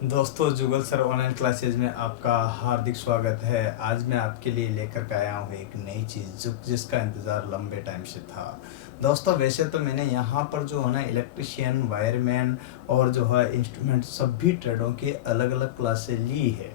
दोस्तों, जुगल sir online classes में आपका हार्दिक स्वागत है। आज मैं आपके लिए लेकर के आया हूँ एक नई चीज़ जिसका इंतज़ार लंबे टाइम से था। दोस्तों, वैसे तो मैंने यहाँ पर जो है ना इलेक्ट्रिशियन, वायरमैन और जो है इंस्ट्रूमेंट सभी ट्रेडों के अलग अलग क्लासें ली है,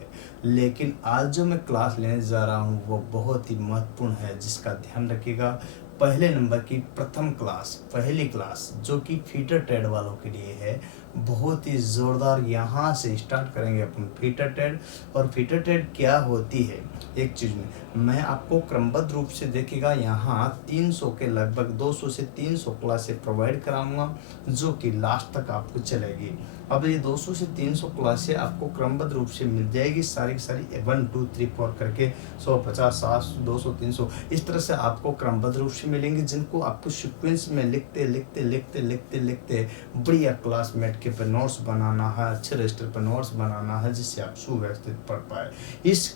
लेकिन आज जो मैं क्लास लेने जा रहा हूँ वो बहुत ही महत्वपूर्ण है, जिसका ध्यान रखिएगा। पहले नंबर की प्रथम क्लास, पहली क्लास जो कि फीटर ट्रेड वालों के लिए है, बहुत ही ज़ोरदार। यहाँ से स्टार्ट करेंगे अपन फीटर ट्रेड। और फीटर ट्रेड क्या होती है, एक चीज़ में मैं आपको क्रमबद्ध रूप से देखिएगा, यहाँ 300 के लगभग 200 से 300 क्लासें प्रोवाइड कराऊंगा, जो कि लास्ट तक आपको चलेगी। अब ये 200 से 300 क्लासें आपको क्रमबद्ध रूप से मिल जाएगी, सारी की सारी 1 2 3 4 करके 150 700 200 300 इस तरह से आपको क्रमबद्ध रूप से मिलेंगे, जिनको आपको सीक्वेंस में लिखते लिखते लिखते लिखते लिखते बढ़िया क्लासमेट के पर नोट्स बनाना है, अच्छे रजिस्टर पर नोट्स बनाना है, जिससे आप सुव्यवस्थित पढ़ पाए। इस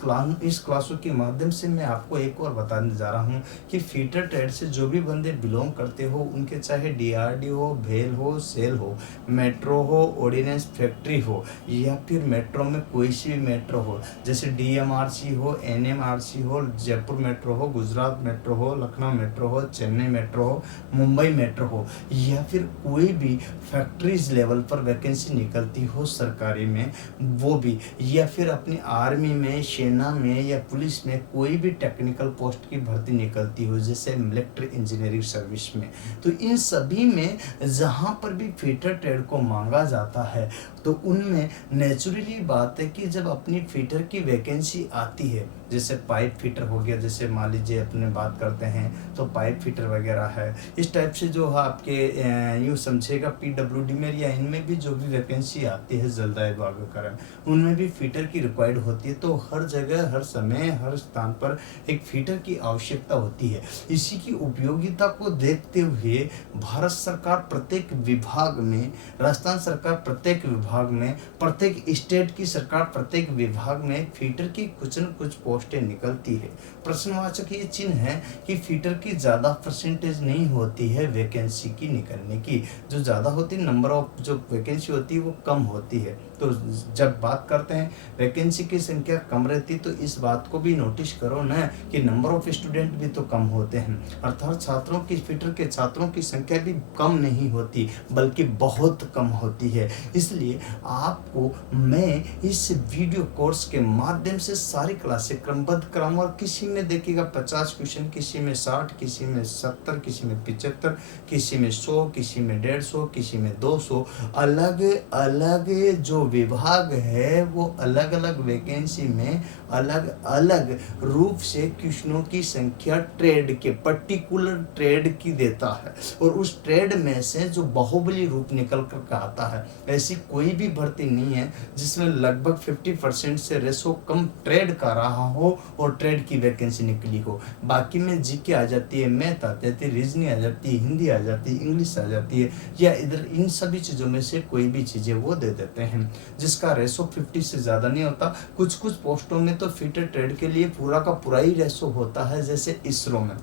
क्लासों के माध्यम से मैं आपको एक और बताने जा रहा हूँ कि फीटर ट्रेड से जो भी बंदे बिलोंग करते हो, उनके चाहे डीआरडी हो, भेल हो, सेल हो, मेट्रो हो, ऑर्डिनेंस फैक्ट्री हो, या फिर मेट्रो में कोई सी भी मेट्रो हो, जैसे डीएमआरसी हो, एनएमआरसी हो, जयपुर मेट्रो हो, गुजरात मेट्रो हो, लखनऊ मेट्रो हो, चेन्नई मेट्रो हो, मुंबई मेट्रो हो, या फिर कोई भी फैक्ट्रीज लेवल पर वैकेंसी निकलती हो सरकारी में, वो भी, या फिर अपनी आर्मी में, सेना में या पुलिस में कोई भी टेक्निकल पोस्ट की भर्ती निकलती हो, जैसे मिलिट्री इंजीनियरिंग सर्विस में, तो इन सभी में जहाँ पर भी फीटर ट्रेड को मांगा जाता है, तो उनमें नेचुरली बात है कि जब अपनी फीटर की वैकेंसी आती है, जैसे पाइप फिटर हो गया, जैसे मान लीजिए अपने बात करते हैं तो पाइप फिटर वगैरह है, इस टाइप से जो है आपके यूँ समझिएगा पीडब्ल्यूडी में या इनमें भी जो भी वैकेंसी आती है जलदाय विभाग, उनमें भी फिटर की रिक्वायर्ड होती है। तो हर जगह, हर समय, हर स्थान पर एक फिटर की आवश्यकता होती है। इसी की उपयोगिता को देखते हुए भारत सरकार प्रत्येक विभाग में, राजस्थान सरकार प्रत्येक विभाग में, प्रत्येक स्टेट की सरकार प्रत्येक विभाग में फीटर की कुछ न कुछ पोस्टें निकलती है। प्रश्नवाचक ये चिन्ह है कि फीटर की ज़्यादा परसेंटेज नहीं होती है वैकेंसी की निकलने की, जो ज़्यादा होती, नंबर ऑफ जो वैकेंसी होती है वो कम होती है। तो जब बात करते हैं वैकेंसी की संख्या कम रहती, तो इस बात को भी नोटिस करो ना कि नंबर ऑफ स्टूडेंट भी तो कम होते हैं, अर्थात छात्रों की, फीटर के छात्रों की संख्या भी कम नहीं होती, बल्कि बहुत कम होती है। इसलिए आपको मैं इस वीडियो कोर्स के माध्यम से सारी क्लासें क्रमबद्ध कराऊंगा। और किसी में देखिएगा 50 क्वेश्चन, किसी में 60, किसी में 70, किसी में 75, किसी में 100, किसी में 150, किसी में 200, अलग अलग जो विभाग है वो अलग अलग वैकेंसी में अलग अलग रूप से क्वेश्चनों की संख्या ट्रेड के, पर्टिकुलर ट्रेड की देता है, और उस ट्रेड में से जो बाहुबली रूप निकल कर आता है, ऐसी कोई भी भर्ती नहीं है जिसमें लगभग 50% से रेशो कम ट्रेड का रहा हो और ट्रेड की वैकेंसी निकली हो। बाकी में जीके आ जाती है, मैथ आ जाती है, रीजनिंग आ जाती है, हिंदी आ जाती है, इंग्लिश आ जाती है, या इधर इन सभी चीज़ों में से कोई भी चीज़ें वो दे देते हैं, जिसका रेशो 50 से ज़्यादा नहीं होता। कुछ कुछ पोस्टों में तो फीटर ट्रेड के लिए पूरा का पूरा ही रेशो होता है, जैसे इसरो में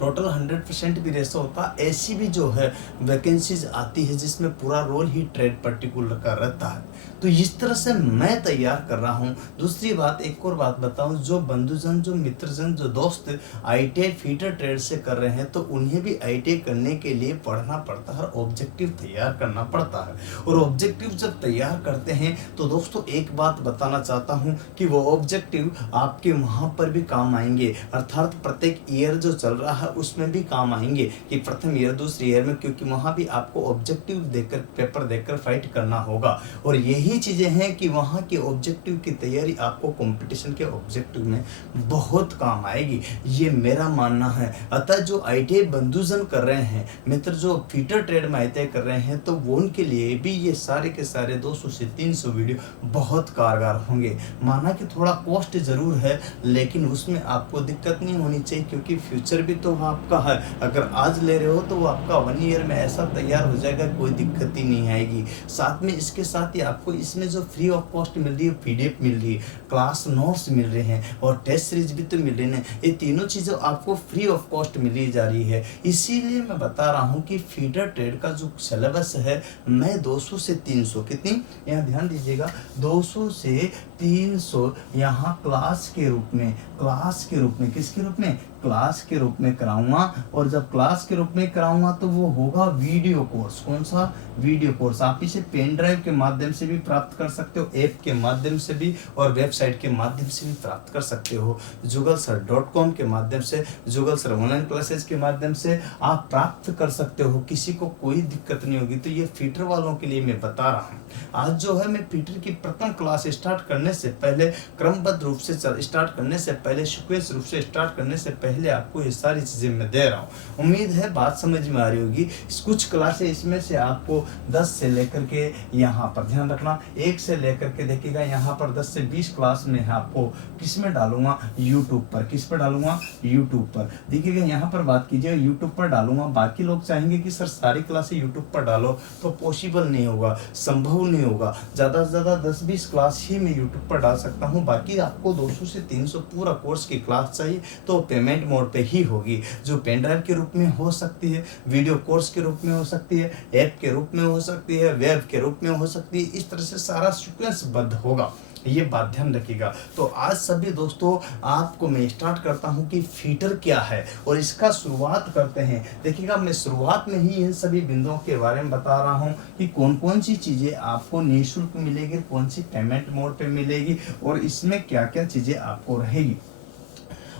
टोटल 100% भी रेशो होता। ऐसी भी जो है वैकेंसीज आती है जिसमें पूरा रोल ही ट्रेड पर्टिकुलर का रहता है। तो इस तरह से मैं तैयार कर रहा हूँ। दूसरी बात, एक और बात बताऊँ, जो बंधुजन, जो मित्रजन, जो दोस्त ITI फीटर ट्रेड से कर रहे हैं, तो उन्हें भी ITI करने के लिए पढ़ना पड़ता है, ऑब्जेक्टिव तैयार करना पड़ता है। और ऑब्जेक्टिव जब तैयार करते हैं तो दोस्तों एक बात बताना चाहता हूँ कि वो ऑब्जेक्टिव आपके वहाँ पर भी काम आएंगे, अर्थात प्रत्येक ईयर जो चल रहा है उसमें भी काम आएंगे, कि प्रथम ईयर, दूसरी ईयर में, क्योंकि वहाँ भी आपको ऑब्जेक्टिव देकर, पेपर देकर फाइट करना होगा। और यही चीज़ें हैं कि वहाँ के ऑब्जेक्टिव की तैयारी आपको कंपटीशन के ऑब्जेक्टिव में बहुत काम आएगी, ये मेरा मानना है। अतः जो ITI बंधुजन कर रहे हैं, मित्र जो फीटर ट्रेड में ITI कर रहे हैं, तो वो उनके लिए भी ये सारे के सारे 200 से 300 वीडियो बहुत कारगर होंगे। माना कि थोड़ा कॉस्ट ज़रूर है, लेकिन उसमें आपको दिक्कत नहीं होनी चाहिए, क्योंकि फ्यूचर भी तो जो आपका है, अगर आज ले रहे हो तो वो आपका 1 ईयर में ऐसा तैयार हो जाएगा, कोई दिक्कत ही नहीं आएगी। साथ में इसके साथ ही आपको इसमें जो फ्री ऑफ कॉस्ट मिल रही है, PDF मिल रही है, क्लास नोट्स मिल रहे हैं और टेस्ट सीरीज भी तो मिल रही है। ये तीनों चीज़ें आपको फ्री ऑफ कॉस्ट मिली जा रही है। इसीलिए मैं बता रहा हूँ कि फीडर ट्रेड का जो सिलेबस है, मैं 200 से 300, कितनी, यहाँ ध्यान दीजिएगा, 200 से 300 यहाँ क्लास के रूप में, किसके रूप में, क्लास के रूप में कराऊंगा। और जब क्लास के रूप में कराऊंगा तो वो होगा वीडियो कोर्स। कौन सा, वीडियो कोर्स। आप इसे पेन ड्राइव के माध्यम से भी प्राप्त कर सकते हो, ऐप के माध्यम से भी और वेबसाइट के माध्यम से भी प्राप्त कर सकते हो। jugalsir.com के माध्यम से, जुगल सर ऑनलाइन क्लासेस के माध्यम से आप प्राप्त कर सकते हो, किसी को कोई दिक्कत नहीं होगी। तो ये फीटर वालों के लिए मैं बता रहा हूँ। आज जो है मैं फीटर की प्रथम क्लास स्टार्ट करने से पहले, क्रमबद्ध रूप से स्टार्ट करने से पहले, सीक्वेंस रूप से स्टार्ट करने से पहले आपको ये सारी चीजें मैं दे रहा हूँ। उम्मीद है बात समझ में आ रही होगी। कुछ क्लासें इसमें से आपको 10 से लेकर के, यहाँ पर ध्यान रखना, 1 से लेकर के देखिएगा, यहाँ पर 10 से 20 क्लास में आपको किस में डालूंगा, यूट्यूब पर। किस पर डालूंगा, यूट्यूब पर। देखिएगा यहाँ पर बात कीजिए, यूट्यूब पर डालूंगा। बाकी लोग चाहेंगे कि सर सारी क्लासें यूट्यूब पर डालो, तो पॉसिबल नहीं होगा, संभव नहीं होगा। ज़्यादा से ज़्यादा 10-20 क्लास ही मैं यूट्यूब पर डाल सकता हूँ। बाकी आपको 200 से 300 पूरा कोर्स की क्लास चाहिए तो पेमेंट मोड पे ही होगी, जो पेन ड्राइव के रूप में हो सकती है, वीडियो कोर्स के रूप में हो सकती है, ऐप के रूप में हो सकती है, वेब के रूप में हो सकती है। इस तरह से सारा सीक्वेंस बद्ध होगा, ये बात ध्यान रखिएगा। तो आज सभी दोस्तों आपको मैं स्टार्ट करता हूं कि फीटर क्या है और इसका शुरुआत करते हैं। देखिएगा, मैं शुरुआत में ही इन सभी बिंदुओं के बारे में बता रहा हूं कि कौन कौन सी चीज़ें आपको निःशुल्क मिलेगी, कौन सी पेमेंट मोड पे मिलेगी और इसमें क्या क्या चीज़ें आपको रहेगी।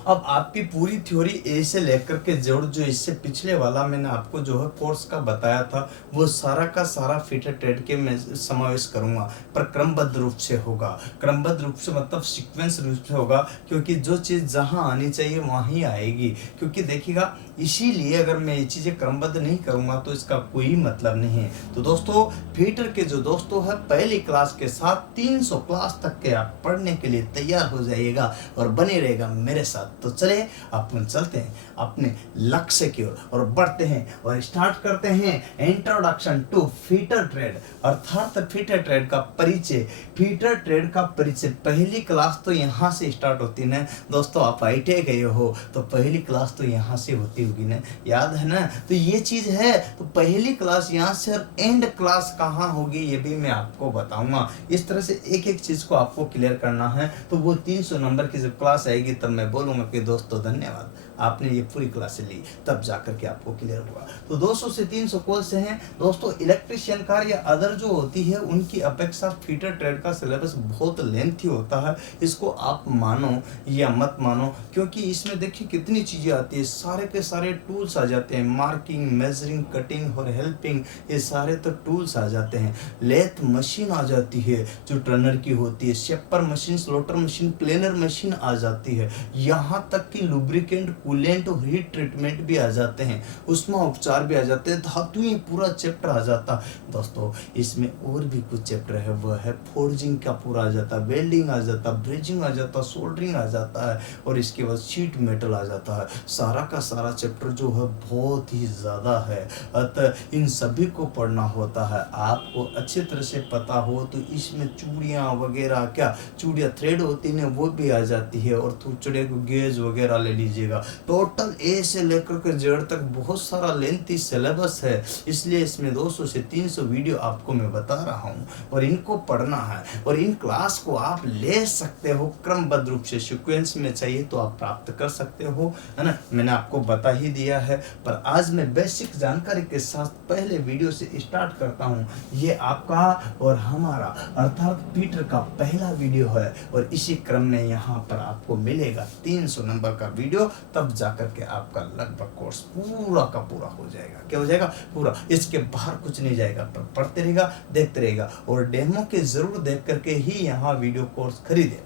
अब आपकी पूरी थ्योरी ए से लेकर के जो इससे पिछले वाला मैंने आपको जो है कोर्स का बताया था, वो सारा का सारा फीटर ट्रेड के मैं समावेश करूंगा, पर क्रमबद्ध रूप से होगा। क्रमबद्ध रूप से मतलब सीक्वेंस रूप से होगा, क्योंकि जो चीज़ जहां आनी चाहिए वहाँ ही आएगी। क्योंकि देखिएगा, इसीलिए अगर मैं ये चीज़ें क्रमबद्ध नहीं करूंगा तो इसका कोई मतलब नहीं है। तो दोस्तों, फीटर के जो दोस्तों है, पहली क्लास के साथ 300 क्लास तक के आप पढ़ने के लिए तैयार हो जाइएगा और बने रहेगा मेरे साथ। तो चले अपन चलते हैं अपने लक्ष्य की ओर और बढ़ते हैं और स्टार्ट करते हैं इंट्रोडक्शन टू फीटर ट्रेड, अर्थात फीटर ट्रेड का परिचय। फीटर ट्रेड का परिचय पहली क्लास तो यहाँ से स्टार्ट होती है ना दोस्तों। आप ITI गए हो तो पहली क्लास तो यहाँ से होती होगी ना, याद है ना। तो ये चीज़ है, तो पहली क्लास यहाँ से और एंड क्लास कहाँ होगी ये भी मैं आपको बताऊंगा। इस तरह से एक एक चीज़ को आपको क्लियर करना है। तो वो 300 नंबर की जब क्लास आएगी तब मैं बोलूँगा कि दोस्तों धन्यवाद, आपने ये पूरी क्लास ली, तब जाकर के आपको क्लियर हुआ। तो 200 से 300 कोर्स हैं दोस्तों। इलेक्ट्रिशियन कार या अदर जो होती है उनकी अपेक्षा फीटर ट्रेड का सिलेबस बहुत लेंथी होता है। इसको आप मानो या मत मानो, क्योंकि इसमें देखिए कितनी चीज़ें आती है, सारे के सारे टूल्स आ जाते हैं, मार्किंग, मेजरिंग, कटिंग और हेल्पिंग, ये सारे तो टूल्स आ जाते हैं। लेथ मशीन आ जाती है जो टर्नर की होती है, shaper machine, slotter machine, planer machine आ जाती है, यहाँ तक कि लुब्रिकेंट, कूलेंट और हीट ट्रीटमेंट भी आ जाते हैं, उष्मा उपचार भी आ जाते हैं, धातुएं पूरा चैप्टर आ जाता है दोस्तों। इसमें और भी कुछ चैप्टर है, वह है फोर्जिंग का पूरा आ जाता है, वेल्डिंग आ जाता है, ब्रिजिंग आ जाता है, सोल्डरिंग आ जाता है और इसके बाद शीट मेटल आ जाता है। सारा का सारा चैप्टर जो है बहुत ही ज़्यादा है, अतः इन सभी को पढ़ना होता है। आपको अच्छी तरह से पता हो तो इसमें चूड़ियाँ वगैरह, क्या चूड़ियाँ थ्रेड होती है वो भी आ जाती है, और चूड़िया को गेज वगैरह ले लीजिएगा। टोटल ए से लेकर के जेड तक बहुत सारा लेंथी सिलेबस है, इसलिए इसमें 200 से 300 वीडियो आपको मैं बता रहा हूँ और इनको पढ़ना है। और इन क्लास को आप ले सकते हो क्रमबद्ध रूप से, सीक्वेंस में चाहिए तो आप प्राप्त कर सकते हो, है ना। मैंने आपको बता ही दिया है, पर आज मैं बेसिक जानकारी के साथ पहले वीडियो से स्टार्ट करता हूँ। ये आपका और हमारा अर्थात फीटर का पहला वीडियो है और इसी क्रम में यहाँ पर आपको मिलेगा 300 नंबर का वीडियो, तब जाकर के आपका लगभग कोर्स पूरा का पूरा हो जाएगा। क्या हो जाएगा? पूरा। इसके बाहर कुछ नहीं जाएगा, पर पढ़ते रहेगा, देखते रहेगा और डेमो के जरूर देख करके ही यहाँ वीडियो कोर्स खरीदे।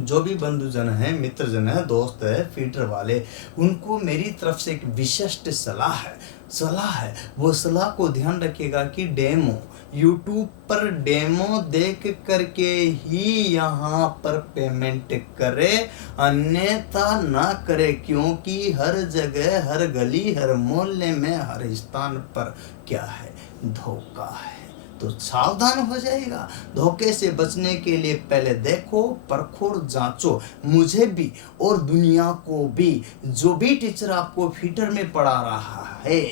जो भी बंधुजन है, मित्रजन है, दोस्त है, फीटर वाले, उनको मेरी तरफ से एक विशिष्ट सलाह है। वो सलाह को ध्यान रखिएगा कि डेमो यूट्यूब पर डेमो देख करके ही यहाँ पर पेमेंट करे, अन्यथा ना करे, क्योंकि हर जगह, हर गली, हर मोहल्ले में, हर स्थान पर क्या है, धोखा है। तो सावधान हो जाएगा। धोखे से बचने के लिए पहले देखो, परखो, जांचो। मुझे भी और दुनिया को भी, जो भी टीचर आपको फीटर में पढ़ा रहा है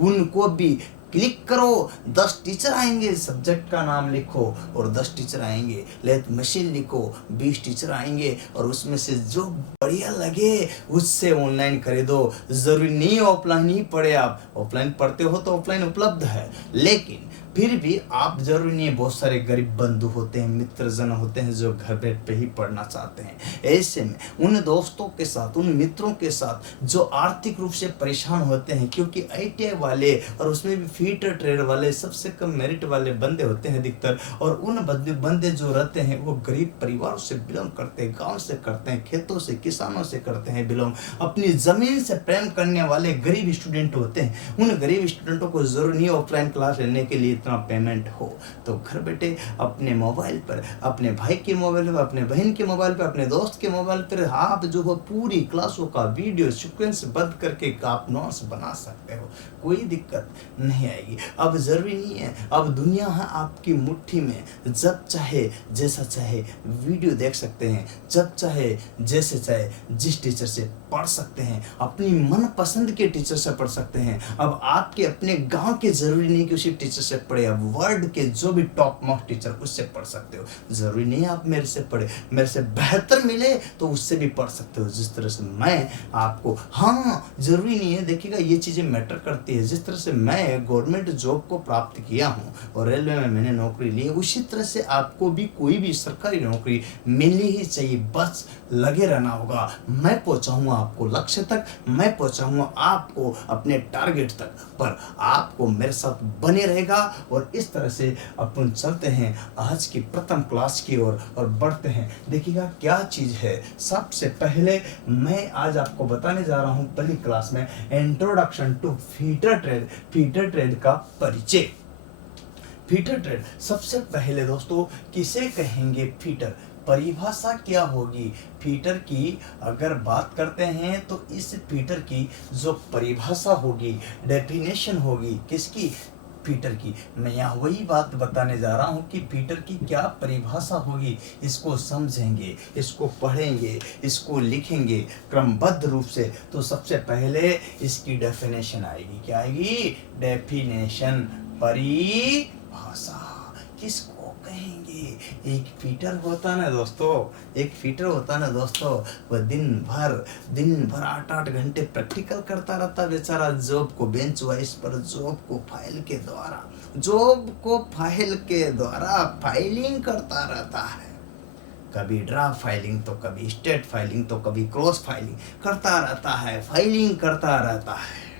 उनको भी क्लिक करो। 10 टीचर आएंगे, सब्जेक्ट का नाम लिखो, और 10 टीचर आएंगे, लेथ मशीन लिखो, 20 टीचर आएंगे, और उसमें से जो बढ़िया लगे उससे ऑनलाइन खरीदो। जरूरी नहीं ऑफलाइन ही पढ़े, आप ऑफलाइन पढ़ते हो तो ऑफलाइन उपलब्ध है, लेकिन फिर भी आप जरूरी नहीं है। बहुत सारे गरीब बंधु होते हैं, मित्रजन होते हैं जो घर बैठ पे ही पढ़ना चाहते हैं। ऐसे में उन दोस्तों के साथ, उन मित्रों के साथ जो आर्थिक रूप से परेशान होते हैं, क्योंकि ITI वाले और उसमें भी फीटर ट्रेड वाले सबसे कम मेरिट वाले बंदे होते हैं अधिकतर, और उन बंदे जो रहते हैं वो गरीब परिवारों से बिलोंग करते हैं, गाँव से करते हैं, खेतों से, किसानों से करते हैं बिलोंग, अपनी जमीन से प्रेम करने वाले गरीब स्टूडेंट होते हैं। उन गरीब स्टूडेंटों को जरूरी नहीं ऑफलाइन क्लास लेने के लिए इतना पेमेंट हो, तो घर बैठे अपने मोबाइल पर, अपने भाई के मोबाइल पर, अपने बहन के मोबाइल पर, अपने दोस्त के मोबाइल पर आप जो हो पूरी क्लासों का वीडियो सीक्वेंस बंद करके आप नोट्स बना सकते हो, कोई दिक्कत नहीं आएगी। अब जरूरी नहीं है, अब दुनिया है आपकी मुट्ठी में, जब चाहे जैसा चाहे वीडियो देख सकते हैं, जब चाहे जैसे चाहे जिस टीचर से पढ़ सकते हैं, अपनी मन पसंद के टीचर से पढ़ सकते हैं। अब आपके अपने गांव के जरूरी नहीं कि उसी टीचर से पढ़े, अब वर्ल्ड के जो भी टॉप मोस्ट टीचर उससे पढ़ सकते हो। जरूरी नहीं आप मेरे से पढ़े, मेरे से बेहतर मिले तो उससे भी पढ़ सकते हो, जिस तरह से मैं आपको, हाँ जरूरी नहीं है, देखिएगा ये चीजें मैटर करती है। जिस तरह से मैं गवर्नमेंट जॉब को प्राप्त किया हूँ और रेलवे में मैंने नौकरी ली, उसी तरह से आपको भी कोई भी सरकारी नौकरी मिलनी ही चाहिए, बस लगे रहना होगा। मैं पहुंचाऊंगा आपको लक्ष्य तक, मैं पहुंचाऊंगा आपको अपने टारगेट तक, पर आपको मेरे साथ बने रहेगा। और इस तरह से अपन चलते हैं आज की प्रथम क्लास की ओर और बढ़ते हैं। देखिएगा क्या चीज है। सबसे पहले मैं आज आपको बताने जा रहा हूं पहली क्लास में introduction to fitter trade, fitter trade का परिचय। फीटर ट्रेड, सबसे पहले दोस्तों किसे कहेंगे फीटर, परिभाषा क्या होगी फीटर की। अगर बात करते हैं तो इस फीटर की जो परिभाषा होगी, डेफिनेशन होगी, किसकी, फीटर की। मैं यहाँ वही बात बताने जा रहा हूँ कि फीटर की क्या परिभाषा होगी, इसको समझेंगे, इसको पढ़ेंगे, इसको लिखेंगे क्रमबद्ध रूप से। तो सबसे पहले इसकी डेफिनेशन आएगी, क्या आएगी, डेफिनेशन, परिभाषा। किसको कहेंगे, एक फीटर होता ना दोस्तों, एक फीटर होता ना दोस्तों, वह दिन भर 8-8 घंटे प्रैक्टिकल करता रहता बेचारा, जॉब को बेंच वाइस पर, जॉब को फाइल के द्वारा फाइलिंग करता रहता है। कभी ड्राफ्ट फाइलिंग तो कभी स्टेट फाइलिंग तो कभी क्रॉस फाइलिंग करता रहता है, फाइलिंग करता रहता है।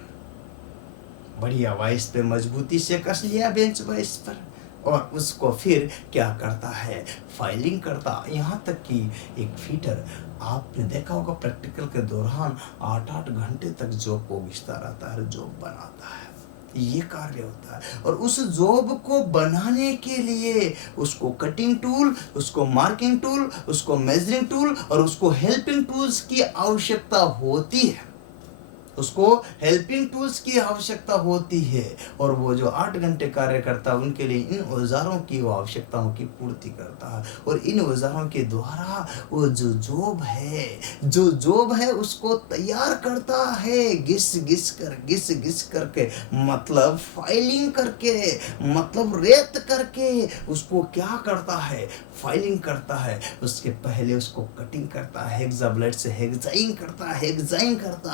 बढ़िया वाइस पे मजबूती से कस लिया बेंच वाइस पर, और उसको फिर क्या करता है, फाइलिंग करता। यहाँ तक कि एक फीटर, आपने देखा होगा प्रैक्टिकल के दौरान 8-8 घंटे तक जॉब को घिसता रहता है, जॉब बनाता है, ये कार्य होता है। और उस जॉब को बनाने के लिए उसको कटिंग टूल, उसको मार्किंग टूल, उसको मेजरिंग टूल और उसको हेल्पिंग टूल्स की आवश्यकता होती है, उसको हेल्पिंग टूल्स की आवश्यकता होती है। और वो जो 8 घंटे कार्य करता है उनके लिए इन औजारों की वो आवश्यकताओं की पूर्ति करता है। और इन औजारों के द्वारा वो जो जॉब है उसको तैयार करता है, घिस घिस करके, मतलब फाइलिंग करके, मतलब रेत करके उसको क्या करता है, फाइलिंग करता है। उसके पहले उसको कटिंग करता है, हेक्सा ब्लेड से हेक्साइन करता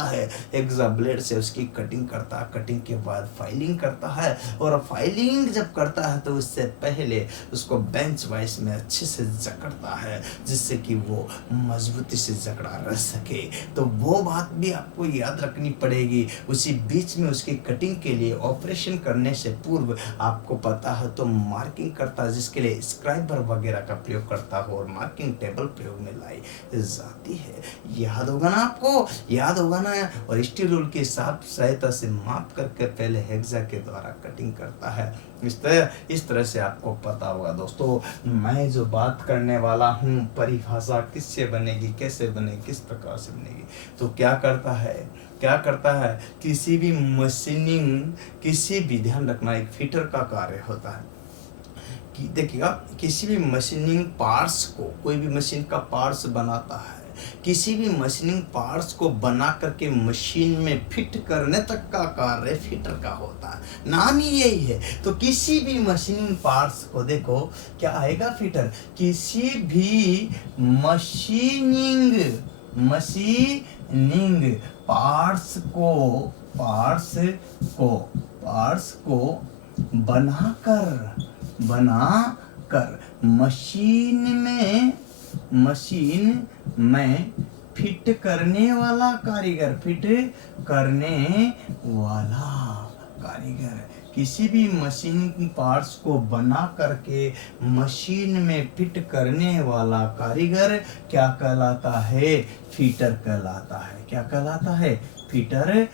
है, हेक्सा ब्लेड से उसकी कटिंग करता है, कटिंग के बाद फाइलिंग करता है। और फाइलिंग जब करता है तो उससे पहले उसको बेंच वाइस में अच्छे से जकड़ता है, जिससे कि वो मजबूती से जकड़ा रह सके। तो वो बात भी आपको याद रखनी पड़ेगी। उसी बीच में उसकी कटिंग के लिए ऑपरेशन करने से पूर्व आपको पता है तो मार्किंग करता है, जिसके लिए स्क्राइबर वगैरह का प्रयोग करता हो और मार्किंग टेबल प्रयोग में लाई जाती है। याद होगा ना आपको, याद होगा ना। और इस 60 रूल की सहायता से माप करके पहले हेक्सा के द्वारा कटिंग करता है। इस तरह से आपको पता होगा दोस्तों, मैं जो बात करने वाला हूँ परिभाषा किससे बनेगी, कैसे बनेगी, किस प्रकार से बनेगी। तो क्या करता है किसी भी मशीनिंग, किसी भी, ध्यान रखना, एक फिटर का कार्य होता है कि देखिएगा, किसी भी मशीनिंग पार्ट्स को, कोई भी मशीन का पार्ट्स बनाता है, किसी भी मशीनिंग पार्ट्स को बना करके मशीन में फिट करने तक का कार्य फिटर का होता है। नाम ही यही है। तो किसी भी मशीनिंग पार्ट्स को देखो क्या आएगा, फिटर। किसी भी मशीनिंग पार्ट्स को बनाकर मशीन में फिट करने वाला कारीगर, किसी भी मशीन पार्ट्स को बना करके मशीन में फिट करने वाला कारीगर क्या कहलाता है, फिटर कहलाता है। क्या कहलाता है, फिटर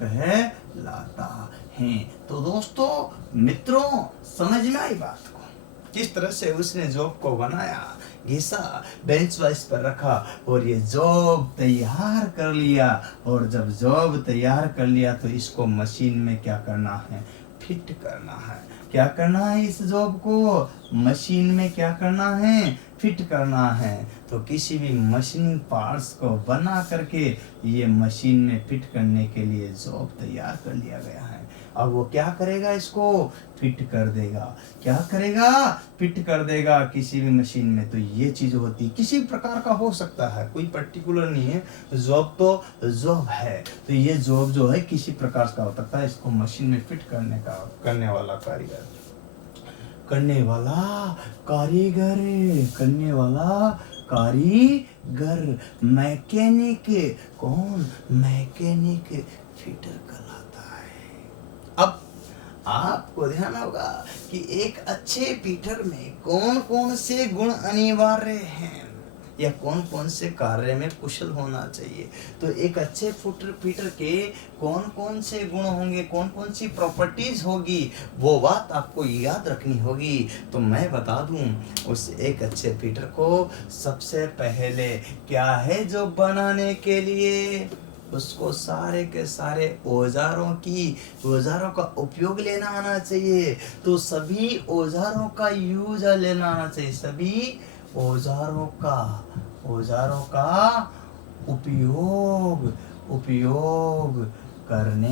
कहलाता है। तो दोस्तों मित्रों, समझ में आई बात को, किस तरह से उसने जॉब को बनाया, घिसा, बेंच वाइस पर रखा और ये जॉब तैयार कर लिया। और जब जॉब तैयार कर लिया तो इसको मशीन में क्या करना है, फिट करना है। क्या करना है, इस जॉब को मशीन में क्या करना है, फिट करना है। तो किसी भी मशीनिंग पार्ट्स को बना करके ये मशीन में फिट करने के लिए जॉब तैयार कर लिया गया है। अब वो क्या करेगा, इसको फिट कर देगा। क्या करेगा, फिट कर देगा किसी भी मशीन में। तो ये चीज होती है, किसी प्रकार का हो सकता है, कोई पर्टिकुलर नहीं है। जॉब तो जॉब है, तो ये जॉब जो है किसी प्रकार का हो सकता है। इसको मशीन में फिट करने वाला कारीगर, मैकेनिक, कौन, मैकेनिक, फिटर कहलाता है। अब आपको ध्यान होगा कि एक अच्छे फिटर में कौन कौन से गुण अनिवार्य हैं या कौन कौन से कार्य में कुशल होना चाहिए। तो एक अच्छे फिटर के कौन कौन से गुण होंगे, कौन कौन सी प्रॉपर्टीज होगी, वो बात आपको याद रखनी होगी। तो मैं बता दूं, उस एक अच्छे फिटर को सबसे पहले क्या है, जो बनाने के लिए उसको सारे के सारे औजारों का उपयोग लेना आना चाहिए। तो सभी औजारों का यूज लेना आना चाहिए, सभी औजारों का उपयोग करना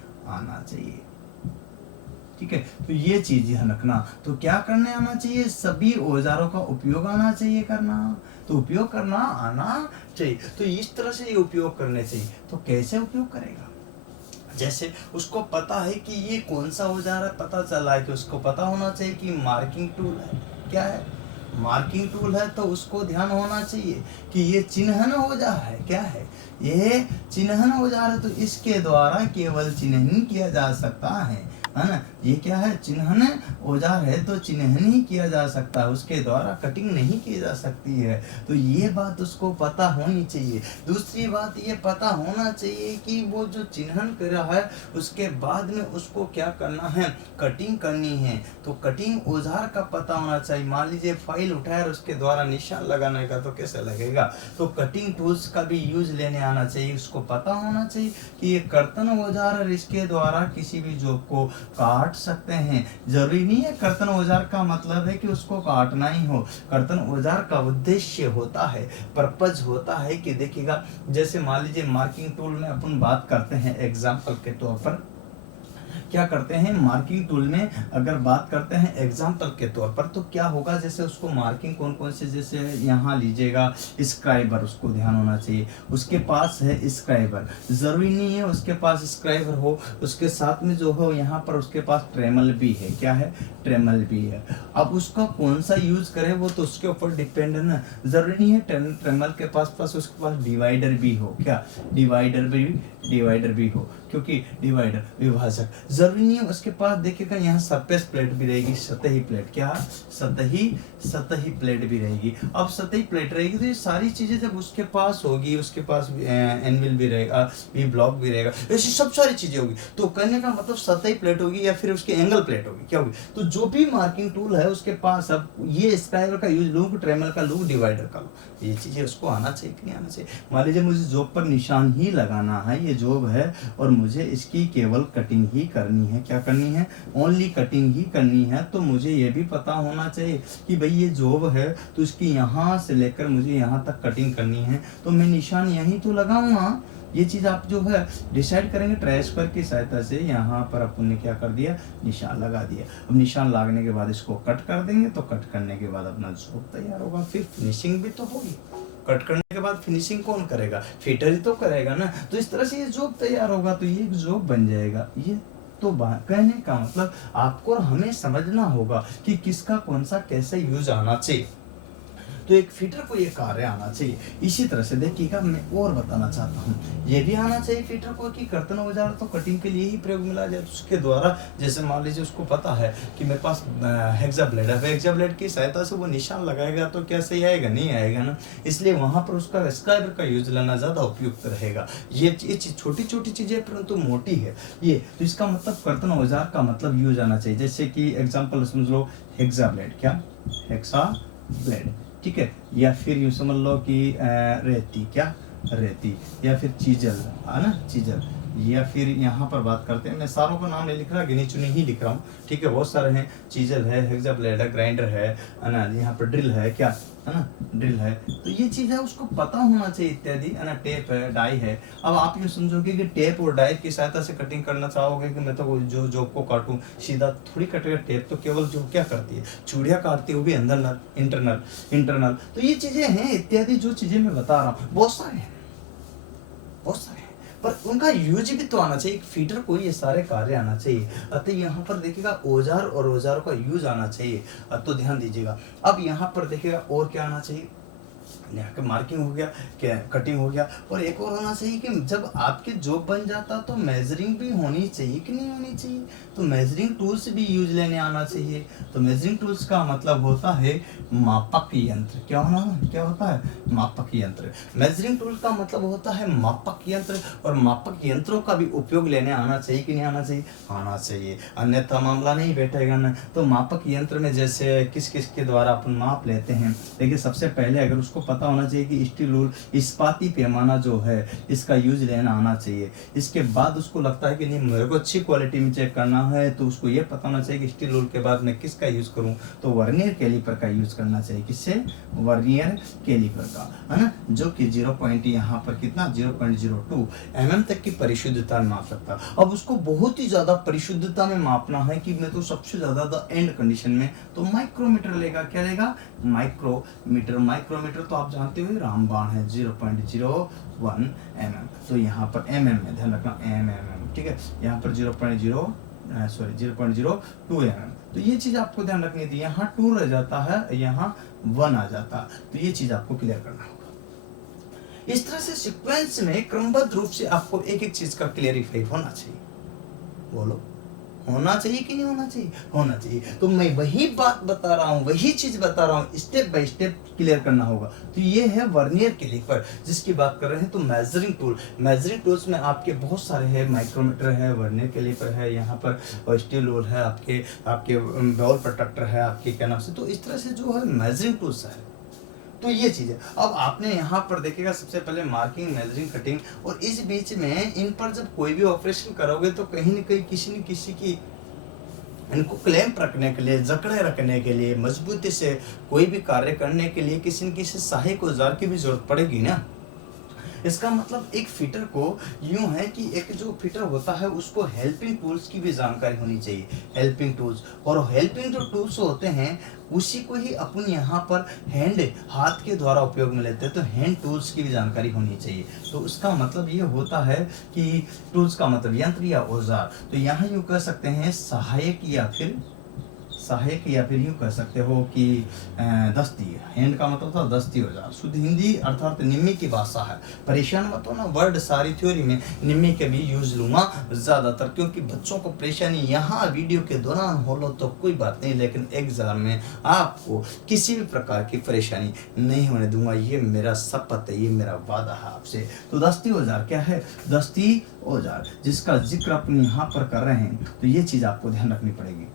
आना चाहिए। ठीक है, तो ये चीज ध्यान रखना। तो क्या करने आना चाहिए, सभी औजारों का उपयोग आना चाहिए करना। तो उपयोग करना आना चाहिए। तो इस तरह से ये उपयोग करने चाहिए। तो कैसे उपयोग करेगा, जैसे उसको पता है कि ये कौन सा औजार है, पता चला है कि उसको पता होना चाहिए कि मार्किंग टूल है। क्या है, मार्किंग टूल है। तो उसको ध्यान होना चाहिए कि ये चिन्हन औजार है। क्या है, ये चिन्हन औजार है। तो इसके द्वारा केवल चिन्हन किया जा सकता है ना। ये क्या है, चिन्हन औजार है, तो चिन्हन ही किया जा सकता है, उसके द्वारा कटिंग नहीं की जा सकती है। तो ये बात उसको पता होनी चाहिए। दूसरी बात ये पता होना चाहिए कि वो जो चिन्हन कर रहा है उसके बाद में उसको क्या करना है, कटिंग करनी है। तो कटिंग औजार का पता होना चाहिए। मान लीजिए फाइल उठाया और उसके द्वारा निशान लगाने का, तो कैसे लगेगा। तो कटिंग टूल्स का भी यूज लेने आना चाहिए। उसको पता होना चाहिए कि ये कर्तन औजार है, इसके द्वारा किसी भी जॉब को काट सकते हैं। जरूरी नहीं है कर्तन औजार का मतलब है कि उसको काटना ही हो। कर्तन औजार का उद्देश्य होता है, पर्पज होता है कि देखिएगा, जैसे मान लीजिए मार्किंग टूल में अपन बात करते हैं, एग्जाम्पल के तौर पर क्या करते हैं, मार्किंग टूल में अगर बात करते हैं एग्जाम्पल के तौर पर, तो क्या होगा, जैसे उसको मार्किंग कौन कौन से, जैसे यहाँ लीजिएगा स्क्राइबर, उसको ध्यान होना चाहिए। उसके पास है स्क्राइबर, जरूरी नहीं है उसके पास स्क्राइबर हो, उसके साथ में जो हो यहाँ पर उसके पास ट्रेमल भी है। क्या है, ट्रेमल भी है। अब उसका कौन सा यूज करे वो तो उसके ऊपर डिपेंड है ना। जरूरी नहीं है ट्रेमल के पास उसके पास डिवाइडर भी हो। क्या, डिवाइडर भी हो, क्योंकि डिवाइडर विभाजक जरूरी नहीं है उसके पास देखिएगा यहाँ सरफेस प्लेट भी रहेगी, सतही प्लेट, क्या सतही प्लेट भी रहेगी। अब सतही प्लेट रहेगी तो ये सारी चीजें जब उसके पास होगी, उसके पास एनविल भी रहेगा, वी ब्लॉक भी रहेगा, ऐसी सब सारी चीजें होगी। तो कहने का मतलब सतही प्लेट होगी या फिर उसकी एंगल प्लेट होगी, क्या होगी। तो जो भी मार्किंग टूल है उसके पास, अब ये स्क्राइबर का यूज लूँ, ट्रेमल का लूँ, डिवाइडर का लूँ, ये चीजें उसको आना चाहिए कि नहीं आना चाहिए। मान लीजिए मुझे जॉब पर निशान ही लगाना है, ये जॉब है और मुझे इसकी केवल कटिंग ही करनी है, क्या करनी है, ओनली कटिंग ही करनी है। तो मुझे ये भी पता होना चाहिए कि भाई ये जॉब है तो इसकी यहाँ से लेकर मुझे यहाँ तक कटिंग करनी है, तो मैं निशान यहीं तो लगाऊंगा। ये चीज आप जो है डिसाइड करेंगे ट्रांसफर की सहायता से। यहाँ पर अपन ने क्या कर दिया, निशान लगा दिया। अब निशान लगने के बाद इसको कट कर देंगे, तो कट करने के बाद अपना जॉब तैयार होगा। फिर फिनिशिंग भी तो होगी, कट करने के बाद फिनिशिंग कौन करेगा, फिटर ही तो करेगा ना। तो इस तरह से ये जॉब तैयार होगा, तो ये एक जॉब बन जाएगा। ये तो कहने का मतलब आपको और हमें समझना होगा कि किसका कौन सा कैसे यूज आना चाहिए। तो एक फिटर को ये कार्य आना चाहिए। इसी तरह से देखिएगा, मैं और बताना चाहता हूँ, ये भी आना चाहिए फिटर को कि कर्तन औजार तो कटिंग के लिए ही प्रयोग मिला जाए। उसके द्वारा जैसे मान लीजिए उसको पता है कि मेरे पास हेक्सा ब्लेड है, हेक्सा ब्लेड की सहायता से वो निशान लगाएगा तो क्या सही आएगा, नहीं आएगा ना। इसलिए वहां पर उसका स्क्राइबर का यूज लेना ज्यादा उपयुक्त रहेगा। ये छोटी छोटी चीजें परंतु मोटी है ये। तो इसका मतलब कर्तन औजार का मतलब यूज आना चाहिए। जैसे कि एग्जाम्पल समझ लो, हेक्सा ब्लेड, क्या हेक्सा ब्लेड, ठीक है। या फिर यूँ समझ लो कि रेती, क्या रेती, या फिर चीजल, है ना, चीजल। या फिर यहाँ पर बात करते हैं, मैं सारों का नाम नहीं लिख रहा, गिनी चुनी ही लिख रहा हूँ, ठीक है। बहुत सारे हैं, चीजल है, हेक्सा ब्लेड है, ग्राइंडर है ना, यहाँ पर ड्रिल है, क्या है ना, ड्रिल है। तो ये चीज है उसको पता होना चाहिए इत्यादि, है ना। टेप है, डाई है। अब आप ये समझोगे कि टेप और डाई की सहायता से कटिंग करना चाहोगे कि मैं तो जो जॉब को काटूं सीधा थोड़ी कटेगा। टेप तो केवल जो क्या करती है, चूड़ियां काटती है, वो भी अंदर इंटरनल। तो ये चीजें हैं इत्यादि, जो चीजें मैं बता रहा हूँ, बहुत सारे हैं, पर उनका यूज भी तो आना चाहिए। एक फीटर को ये सारे कार्य आना चाहिए। अतः यहाँ पर देखिएगा औजार और औजारों का यूज आना चाहिए, तो ध्यान दीजिएगा। अब यहाँ पर देखिएगा और क्या आना चाहिए, यहाँ का मार्किंग हो गया, क्या कटिंग हो गया, और एक और होना चाहिए कि जब आपके जॉब बन जाता तो मेजरिंग भी होनी चाहिए कि नहीं होनी चाहिए। तो मेजरिंग टूल्स भी यूज लेने आना चाहिए। तो मेजरिंग टूल्स का मतलब होता है मापक यंत्र। क्या होता है, मापक यंत्र। मेजरिंग टूल का मतलब होता है मापक यंत्र, और मापक यंत्रों का भी उपयोग लेने आना चाहिए कि नहीं आना चाहिए, आना चाहिए, अन्यथा मामला नहीं बैठेगा ना। तो मापक यंत्र में जैसे किस किस के द्वारा अपन माप लेते हैं, देखिए सबसे पहले अगर उसको पता होना चाहिए कि स्टील रूल, इस्पाती पैमाना जो है इसका यूज लेना आना चाहिए। इसके बाद उसको लगता है कि नहीं मेरे को अच्छी क्वालिटी में चेक करना है, तो उसको ये पता होना चाहिए कि स्टील रूल के बाद मैं किसका यूज करूं, तो वर्नियर कैलिपर का यूज करना चाहिए। किससे, वर्नियर कैलिपर का, है ना, जो कि 0 पॉइंट यहाँ पर कितना 0.02 mm तक की परिशुद्धता में माप सकता। अब उसको बहुत ही ज्यादा परिशुद्धता में मापना है कि मैं तो सबसे ज्यादा द एंड कंडीशन में, तो माइक्रोमीटर लेगा। क्या लेगा, माइक्रोमीटर तो आप जानते हो रामबाण है 0.01 mm। तो यहाँ पर mm में ध्यान रखना, mm, ठीक है। यहाँ पर 0.02 mm। तो ये चीज आपको ध्यान रखनी थी, यहाँ 2 रह जाता है, यहाँ 1 आ जाता। तो ये चीज आपको क्लियर करना होगा। इस तरह से सीक्वेंस में क्रमबद्ध रूप से आपको एक एक चीज का क्लियरिफाई होना चाहिए। बोलो, होना चाहिए कि नहीं होना चाहिए, होना चाहिए। तो मैं वही बात बता रहा हूँ, वही चीज बता रहा हूँ, स्टेप बाय स्टेप क्लियर करना होगा। तो ये है वर्नियर कैलिपर जिसकी बात कर रहे हैं। तो मेजरिंग टूल्स में आपके बहुत सारे हैं, माइक्रोमीटर है, वर्नियर कैलिपर है, यहाँ पर स्टील रूल है, आपके बॉल प्रोट्रैक्टर है, आपके क्या नाम से। तो इस तरह से जो है मेजरिंग टूल्स है। तो ये चीज है। अब आपने यहाँ पर देखेगा सबसे पहले मार्किंग, मेजरिंग, कटिंग, और इस बीच में इन पर जब कोई भी ऑपरेशन करोगे तो कहीं न कहीं किसी न किसी की इनको क्लैंप रखने के लिए, जकड़े रखने के लिए, मजबूती से कोई भी कार्य करने के लिए किसी न किसी सहायक औजार की भी जरूरत पड़ेगी ना। इसका मतलब एक फिटर को यूं है कि एक जो फिटर होता है उसको हेल्पिंग टूल्स की भी जानकारी होनी चाहिए, हेल्पिंग टूल्स। और हेल्पिंग जो टूल्स होते हैं उसी को ही अपन यहाँ पर हाथ के द्वारा उपयोग में लेते हैं। तो हैंड टूल्स की भी जानकारी होनी चाहिए। तो उसका मतलब ये होता है कि टूल्स का मतलब यंत्र या औजार। तो यहाँ यूं कह सकते हैं सहायक या फिर सहायक या फिर यूँ कह सकते हो कि दस्ती। हैंड का मतलब था दस्ती औजार। शुद्ध हिंदी अर्थात निम्मी की भाषा है। परेशान मत हो ना, वर्ड सारी थ्योरी में निम्मी के भी यूज लूंगा ज़्यादातर, क्योंकि बच्चों को परेशानी यहाँ वीडियो के दौरान हो लो तो कोई बात नहीं, लेकिन एग्जाम में आपको किसी भी प्रकार की परेशानी नहीं होने दूंगा। ये मेरा शपथ है, ये मेरा वादा है आपसे। तो दस्ती औजार क्या है? दस्ती औजार जिसका जिक्र अपन यहाँ पर कर रहे हैं, तो ये चीज़ आपको ध्यान रखनी पड़ेगी।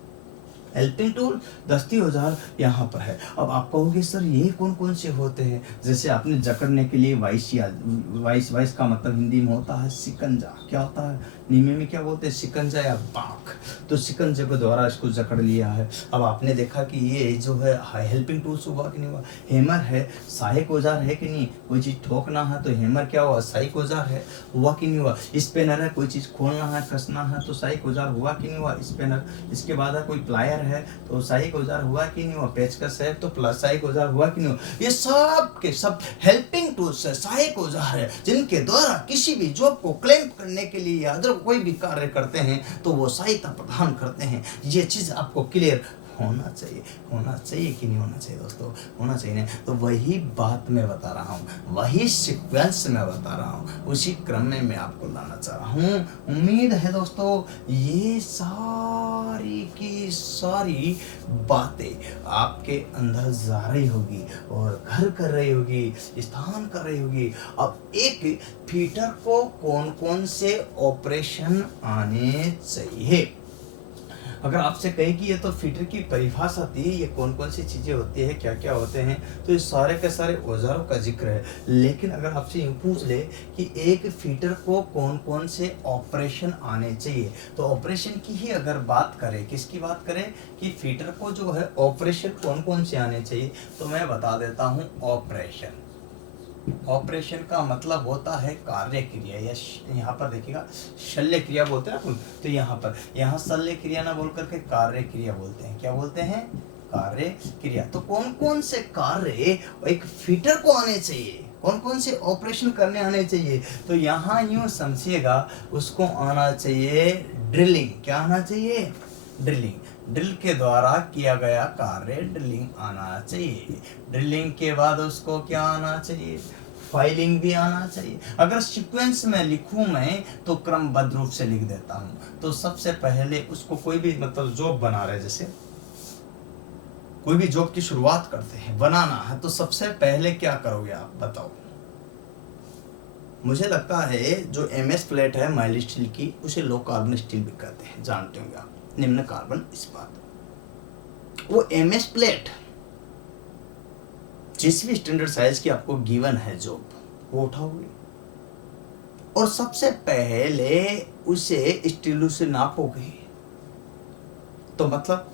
हेल्पिंग टूल, दस्ती औजार यहाँ पर है। अब आप कहोगे सर ये कौन कौन से होते हैं? जैसे आपने जकड़ने के लिए वाइस या वाइस का मतलब हिंदी में होता है शिकंजा। क्या होता है? नीमे में क्या बोलते हैं? शिकंजा या बांक। तो शिकंजे के द्वारा इसको जकड़ लिया है। अब आपने देखा कि ये जो है हेल्पिंग टूल्स हुआ कि नहीं हुआ? हैमर है, सहायक औजार है कि नहीं? कोई चीज़ ठोकना है तो हैमर क्या हुआ? सहायक औजार है, हुआ कि नहीं हुआ? स्पेनर है, कोई चीज़ खोलना है कसना है तो सहायक औजार हुआ कि नहीं हुआ? स्पेनर। इसके बाद है कोई प्लायर है तो सहायक औजार हुआ कि नहीं हुआ? पेचकस है तो सहायक औजार हुआ कि नहीं हुआ? ये सब के सब हेल्पिंग टूल्स है, सहायक औजार है, जिनके द्वारा किसी भी जॉब को क्लेम करने के लिए या अदर कोई भी कार्य करते हैं तो वो सहायता प्रदान करते हैं। ये चीज़ आपको क्लियर होना चाहिए। होना चाहिए कि नहीं होना चाहिए दोस्तों? होना चाहिए ना। तो वही बात मैं बता रहा हूँ, वही सीक्वेंस मैं बता रहा हूँ, उसी क्रम में मैं आपको लाना चाह रहा हूँ। उम्मीद है दोस्तों ये सारी की सारी बातें आपके अंदर जा रही होगी और घर कर रही होगी, स्थान कर रही होगी। अब एक फीटर को कौन कौन से ऑपरेशन आने चाहिए? अगर आपसे कहे कि ये तो फीटर की परिभाषा थी, ये कौन कौन सी चीज़ें होती है, क्या क्या होते हैं, तो ये सारे के सारे औजारों का जिक्र है। लेकिन अगर आपसे यूँ पूछ ले कि एक फीटर को कौन कौन से ऑपरेशन आने चाहिए, तो ऑपरेशन की ही अगर बात करें, किसकी बात करें कि फीटर को जो है ऑपरेशन कौन कौन से आने चाहिए, तो मैं बता देता हूँ। ऑपरेशन, ऑपरेशन का मतलब होता है कार्य क्रिया, या यहाँ पर देखिएगा शल्य क्रिया बोलते हैं अपन, तो यहाँ शल्य क्रिया ना बोल करके कार्य क्रिया बोलते हैं। क्या बोलते हैं? कार्य क्रिया। तो कौन कौन से कार्य एक फीटर को आने चाहिए, कौन कौन से ऑपरेशन करने आने चाहिए? तो यहाँ यूँ समझिएगा, उसको आना चाहिए ड्रिलिंग। क्या आना चाहिए? ड्रिलिंग। ड्रिल के द्वारा किया गया कार्य ड्रिलिंग आना चाहिए। ड्रिलिंग के बाद उसको क्या आना चाहिए? फाइलिंग भी आना चाहिए। अगर सीक्वेंस में लिखूं मैं तो क्रमबद्ध रूप से लिख देता हूं। तो सबसे पहले उसको कोई भी मतलब जॉब बना रहे, जैसे कोई भी जॉब की शुरुआत करते हैं, बनाना है, तो सबसे पहले क्या करोगे आप बताओ? मुझे लगता है जो एमएस प्लेट है माइल्ड स्टील की, उसे लो कार्बन स्टील भी कहते हैं, जानते होंगे आप, निम्न कार्बन इस्पात। वो एमएस प्लेट जिस भी स्टैंडर्ड साइज की आपको गिवन है जॉब, वो उठाओगे और सबसे पहले उसे स्टीलू से नापोगे। तो मतलब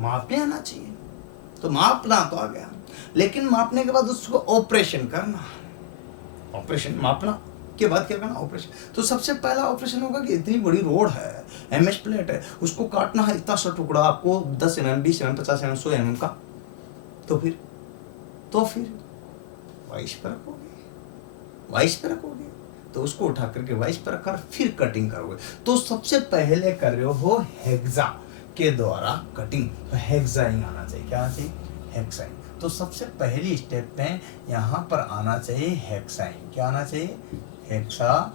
मापने आना चाहिए, तो मापना तो आ गया, लेकिन मापने के बाद उसको ऑपरेशन करना। ऑपरेशन मापना के बाद क्या करना? ऑपरेशन। तो सबसे पहला ऑपरेशन होगा कि इतनी बड़ी रोड है, एमएस प्लेट है, उसको काटना है इतना सा टुकड़ा आपको, 10 mm, 20 mm, 50 mm, 100 mm का। तो फिर वाइस पर रखोगे, तो उसको उठा करके वाइस पर रखकर फिर कटिंग करोगे। तो सबसे पहले कर रहे हो हेक्सा के द्वारा कटिंग, तो हेक्साइंग आना चाहिए। क्या आना चाहिए? हेक्साइंग। तो सबसे पहली स्टेप में यहाँ पर आना चाहिए हेक्साइंग। क्या आना चाहिए? हेक्सा।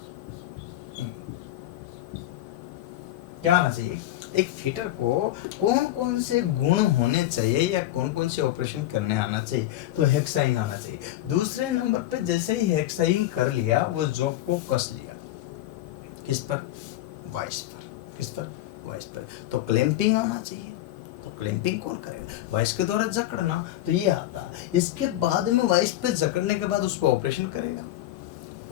क्या आना चाहिए? एक फीटर को कौन कौन से गुण होने चाहिए या कौन कौन से ऑपरेशन करने आना चाहिए, तो हेक्साइंग आना चाहिए। दूसरे नंबर पे जैसे ही हेक्साइंग कर लिया, वो जॉब को कस लिया, किस पर? वाइस पर। किस पर? वाइस पर। तो क्लैंपिंग आना चाहिए। तो क्लैंपिंग कौन करेगा? वाइस के द्वारा जकड़ना, तो ये आता है। इसके बाद में वाइस पे जकड़ने के बाद उसको ऑपरेशन करेगा।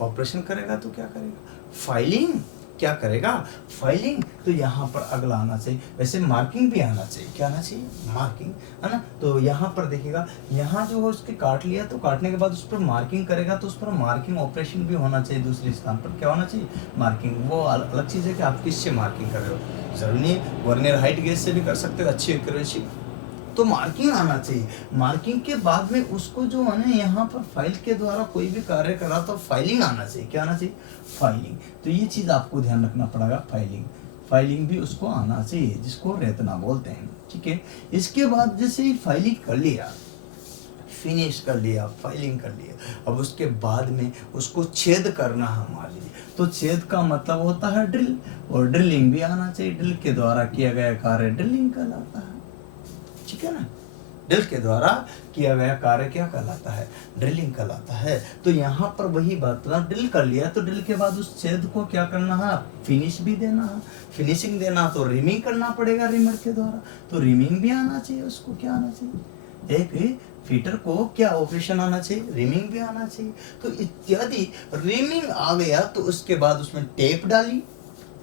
ऑपरेशन करेगा तो क्या करेगा? फाइलिंग। क्या करेगा? फाइलिंग। तो यहाँ पर अगला आना चाहिए, वैसे मार्किंग भी आना चाहिए। क्या आना चाहिए? मार्किंग, है ना। तो यहाँ पर देखिएगा, यहाँ जो है उसके काट लिया, तो काटने के बाद उस पर मार्किंग करेगा, तो उस पर मार्किंग ऑपरेशन भी होना चाहिए। दूसरे स्थान पर क्या होना चाहिए? मार्किंग। वो अलग चीज़ है कि आप किससे मार्किंग कर रहे हो, जरूरी नहीं वर्नियर हाइट गेज से भी कर सकते हो अच्छी एक्यूरेसी। तो मार्किंग आना चाहिए। मार्किंग के बाद में उसको जो है ना, यहाँ पर फाइल के द्वारा कोई भी कार्य करा तो फाइलिंग आना चाहिए। क्या आना चाहिए? फाइलिंग। तो ये चीज़ आपको ध्यान रखना पड़ेगा, फाइलिंग। फाइलिंग भी उसको आना चाहिए, जिसको रेतना बोलते हैं। ठीक है, इसके बाद जैसे ही फाइलिंग कर लिया, फिनिश कर लिया, फाइलिंग कर लिया, अब उसके बाद में उसको छेद करना है हमारे लिए। तो छेद का मतलब होता है ड्रिल, और ड्रिलिंग भी आना चाहिए। ड्रिल के द्वारा किया गया कार्य ड्रिलिंग कहलाता है। ठीक है ना, ड्रिल के द्वारा किया गया कार्य क्या कहलाता है? ड्रिलिंग कहलाता है। तो यहाँ पर वही बात ना, ड्रिल कर लिया तो ड्रिल के बाद उस छेद को क्या करना है? फिनिश भी देना है। फिनिशिंग देना तो रिमिंग करना पड़ेगा रिमर के द्वारा, तो रिमिंग भी आना चाहिए। उसको क्या आना चाहिए? एक फीटर को क्या ऑपरेशन आना चाहिए? रिमिंग भी आना चाहिए। तो इत्यादि रिमिंग आ गया तो उसके बाद उसमें टेप डाली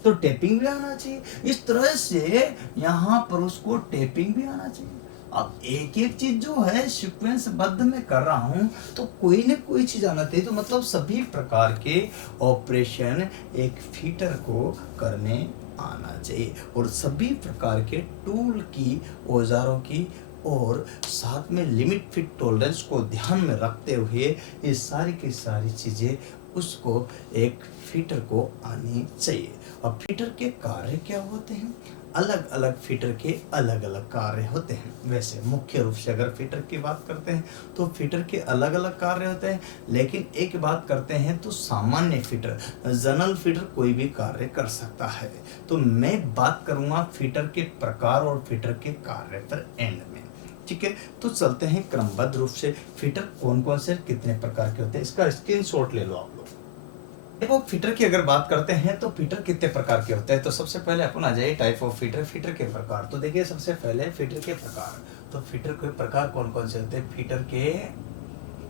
तो टेपिंग भी आना चाहिए। इस तरह से यहाँ पर उसको टेपिंग भी आना चाहिए। अब एक एक चीज जो है सीक्वेंस बद्ध में कर रहा हूं, तो कोई न कोई चीज आना चाहिए। तो मतलब सभी प्रकार के ऑपरेशन एक फीटर को करने आना चाहिए, और सभी प्रकार के टूल की, औजारों की, और साथ में लिमिट फिट टॉलरेंस को ध्यान में रखते हुए ये सारी की सारी चीजें उसको एक फीटर को आनी चाहिए। अब फीटर के कार्य क्या होते हैं? अलग अलग फीटर के अलग अलग कार्य होते हैं। वैसे मुख्य रूप से अगर फीटर की बात करते हैं तो फीटर के अलग अलग कार्य होते हैं, लेकिन एक बात करते हैं तो सामान्य फीटर, जनरल फीटर कोई भी कार्य कर सकता है। तो मैं बात करूंगा फीटर के प्रकार और फीटर के कार्य पर एंड में। ठीक है, तो चलते हैं क्रमबद्ध रूप से। फीटर कौन कौन से कितने प्रकार के होते हैं, इसका स्क्रीनशॉट ले लो आप लोग। देखो, फीटर की अगर बात करते हैं तो फीटर कितने प्रकार के होते हैं, तो सबसे पहले अपन आ जाइए टाइप ऑफ फीटर, फीटर के प्रकार। तो देखिए सबसे पहले फीटर के प्रकार, तो फीटर के प्रकार कौन कौन से होते हैं? फीटर के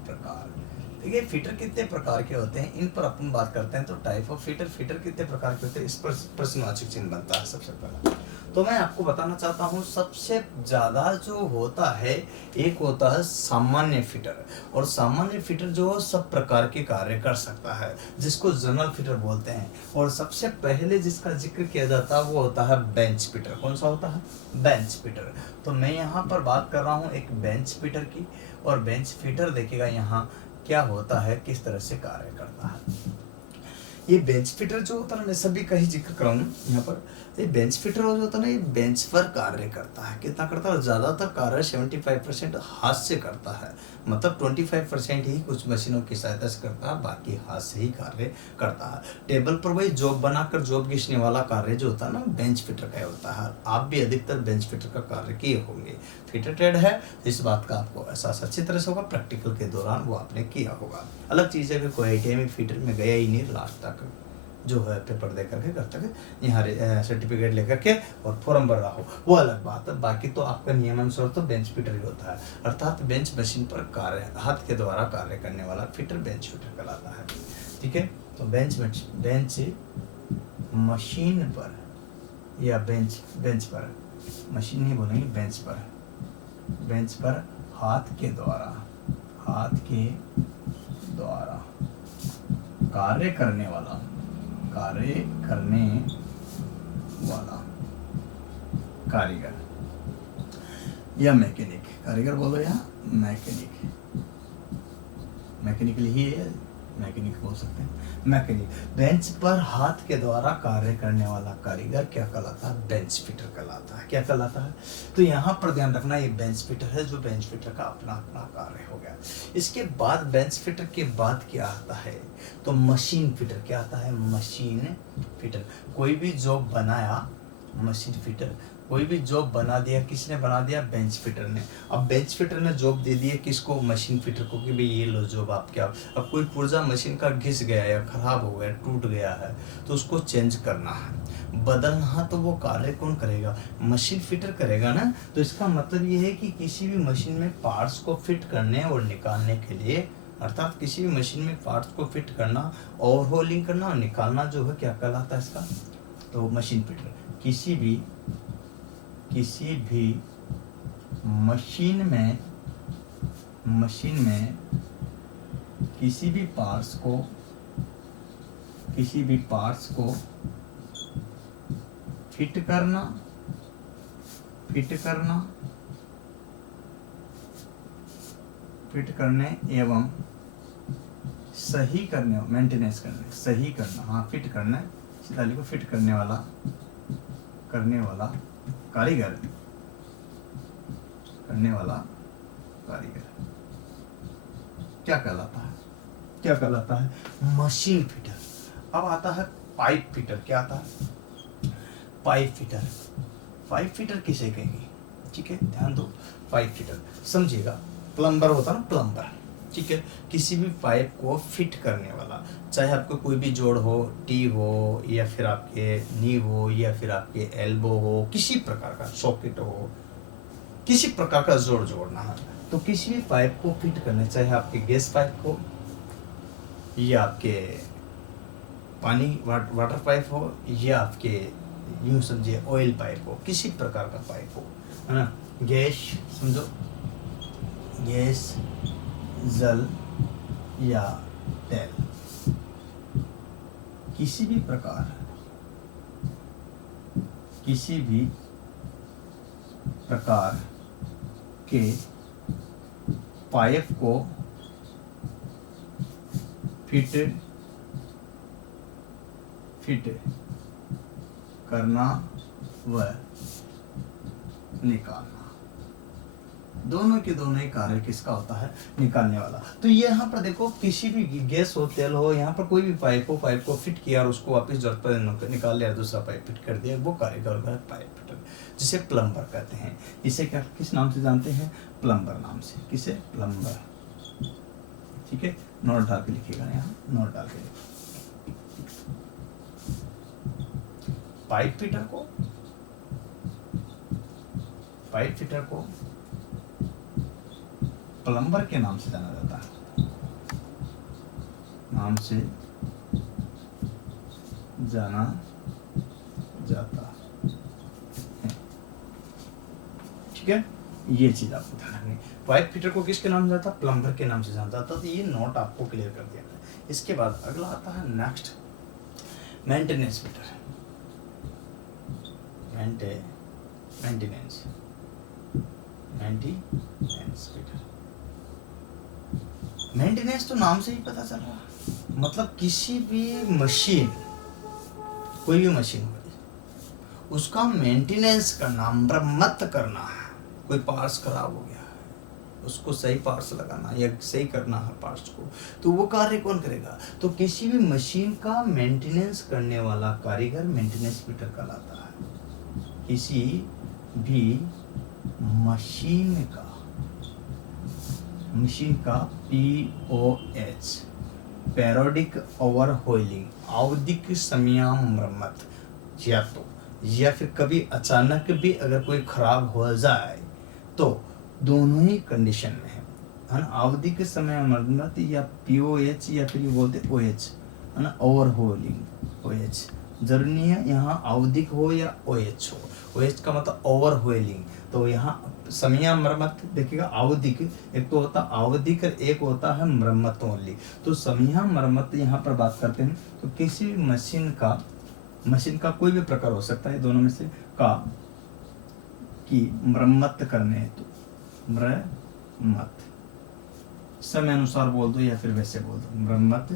प्रकार, देखिए फीटर कितने प्रकार के होते हैं, इन पर अपन बात करते हैं। तो टाइप ऑफ फीटर, फीटर कितने प्रकार के होते हैं, इस पर प्रश्नवाचक चिन्ह बनता है सबसे पहला। तो मैं आपको बताना चाहता हूँ सबसे ज्यादा जो होता है, एक होता है सामान्य फीटर, और सामान्य फीटर जो सब प्रकार के कार्य कर सकता है, जिसको जनरल फीटर बोलते हैं। और सबसे पहले जिसका जिक्र किया जाता है वो होता है बेंच फीटर। कौन सा होता है? Bench fitter. तो मैं यहाँ पर बात कर रहा हूँ एक बेंच फीटर की, और बेंच फीटर देखिएगा यहाँ क्या होता है, किस तरह से कार्य करता है। ये बेंच फिटर जो होता है ना, मैं सभी का ही जिक्र कराऊँ यहाँ पर। ये बेंच फिटर जो होता है ना, ये बेंच पर कार्य करता है। कितना करता है? ज़्यादातर कार्य 75% हाथ से करता है, मतलब 25% ही कुछ मशीनों की सहायता से करता है, बाकी हाथ से ही कार्य करता है। टेबल पर वही जॉब बनाकर जॉब घिसने वाला कार्य जो होता है ना, बेंच फिटर का होता है। आप भी अधिकतर बेंच फिटर का कार्य किए होंगे। फीटर ट्रेड है, इस बात का आपको एहसास अच्छी तरह से होगा, प्रैक्टिकल के दौरान वो आपने किया होगा। अलग चीज़ है कि कोई ITI में फीटर में गया ही नहीं, लास्ट तक जो है पेपर दे करके घर तक यहाँ सर्टिफिकेट लेकर के और फॉर्म भर रहा हो, वो अलग बात है। बाकी तो आपका नियमानुसार तो बेंच फिटर ही होता है, अर्थात बेंच मशीन पर कार्य, हाथ के द्वारा कार्य करने वाला फीटर बेंच फिटर कहलाता है। ठीक है, तो बेंच मशीन पर या बेंच पर, मशीन नहीं बोलेंगे, बेंच पर हाथ के द्वारा कार्य करने वाला कारीगर या मैकेनिक, कारीगर बोलो या मैकेनिकल ही है, मैकेनिक बोल सकते हैं। मैकेनिक, बेंच पर हाथ के द्वारा कार्य करने वाला कारीगर क्या कहलाता है? बेंच फिटर कहलाता है। क्या कहलाता है? तो यहाँ पर ध्यान रखना, ये बेंच फिटर है, जो बेंच फिटर का अपना कार्य हो गया। इसके बाद बेंच फिटर के बाद क्या आता है? तो मशीन फिटर। क्या आता है? Machine fitter. कोई भी जॉब बनाया, मशीन फिटर कोई भी जॉब बना दिया, किसने बना दिया? बेंच फिटर ने। अब बेंच फिटर ने जॉब दे दिया किसको? मशीन फिटर को, कि भाई ये लो जॉब आपके। अब कोई पुर्जा मशीन का घिस गया या खराब हो गया, टूट गया है, तो उसको चेंज करना है, बदलना, तो वो कार्य कौन करेगा? मशीन फिटर करेगा ना। तो इसका मतलब ये है कि किसी भी मशीन में पार्ट्स को फिट करने और निकालने के लिए, अर्थात किसी भी मशीन में पार्ट्स को फिट करना, ओवरहोलिंग करना और निकालना जो है क्या कहलाता है इसका? तो मशीन फिटर। किसी भी मशीन में किसी भी पार्ट्स को फिट करने एवं सही करने, मेंटेनेंस करने, सही करना, हाँ फिट करना, इस को फिट करने वाला करने वाला कारीगर, करने वाला कारीगर क्या कहलाता है? क्या कहलाता है? Machine fitter. अब आता है पाइप फिटर। क्या आता है? Pipe fitter. पाइप फिटर किसे कहेंगे? ठीक है, ध्यान दो। पाइप फिटर समझिएगा, प्लम्बर होता ना, प्लम्बर, ठीक है, किसी भी पाइप को फिट करने वाला, चाहे आपको कोई भी जोड़ हो, टी हो, या फिर आपके नी हो, या फिर आपके एल्बो हो, किसी प्रकार का सॉकेट हो, किसी प्रकार का जोड़ जोड़ना है, तो किसी भी पाइप को फिट करने, चाहे आपके गैस पाइप को, या आपके पानी वाटर पाइप हो, या आपके यूं समझिए ऑयल पाइप हो, किसी प्रकार का पाइप हो, है ना, गैस समझो, गैस, जल या तेल, किसी भी प्रकार, किसी भी प्रकार के पाइप को फिट करना व निकालना, दोनों के दोनों ही कार्य किसका होता है? निकालने वाला। तो ये यहाँ पर देखो, किसी भी गैस हो, तेल हो, यहाँ पर कोई भी पाइप हो, पाइप को फिट किया और उसको वापस जरूरत पर निकाल लिया, दूसरा पाइप फिट कर दिया, वो कार्य का पाइप फिटर, जिसे प्लम्बर कहते हैं। इसे क्या किस नाम से जानते हैं? प्लम्बर नाम से। किसे? प्लम्बर। ठीक है, नोट डाल के लिखिएगा, यहाँ नोट डाल के लिखिएगा। पाइप फिटर को, पाइप फिटर को प्लम्बर के नाम से जाना जाता है, नाम से जाना जाता है। ठीक है, ये चीज आपको ध्यान रखनी। पाइप फिटर को किसके नाम से जाता? प्लम्बर के नाम से जाना जाता। तो ये नोट आपको क्लियर कर दिया। इसके बाद अगला आता है next, maintenance fitter. Maintenance fitter. Maintenance तो नाम से ही पता चल रहा है, मतलब किसी भी मशीन, कोई भी मशीन हो, उसका मेंटेनेंस करना, मरम्मत करना है। कोई पार्ट्स खराब हो गया है, उसको सही पार्ट्स लगाना या सही करना है पार्ट्स को, तो वो कार्य कौन करेगा? तो किसी भी मशीन का मेंटेनेंस करने वाला कारीगर मेंटेनेंस फिटर कहलाता है। किसी भी मशीन का POH, पैरोडिक ओवरहोलिंग, आवधिक समयामरम्मत, या फिर कभी अचानक भी अगर कोई खराब हो जाए, तो दोनों ही कंडीशन में है ना, आवधिक समयामरम्मत या POH, या फिर ये बोलते OH, है ना, ओवरहोलिंग। OH जरूरी नहीं है यहाँ आवधिक हो या OH हो। OH का मतलब ओवरहोलिंग। तो यहाँ समया मरम्मत देखिएगा, आवधिक एक तो होता आवधिक और एक होता है मरम्मत ओनली। तो समया मरम्मत यहाँ पर बात करते हैं, तो किसी भी मशीन का कोई भी प्रकार हो सकता है दोनों में से का, की मरम्मत करने हेतु, मरम्मत समय अनुसार बोल दो या फिर वैसे बोल दो, मरम्मत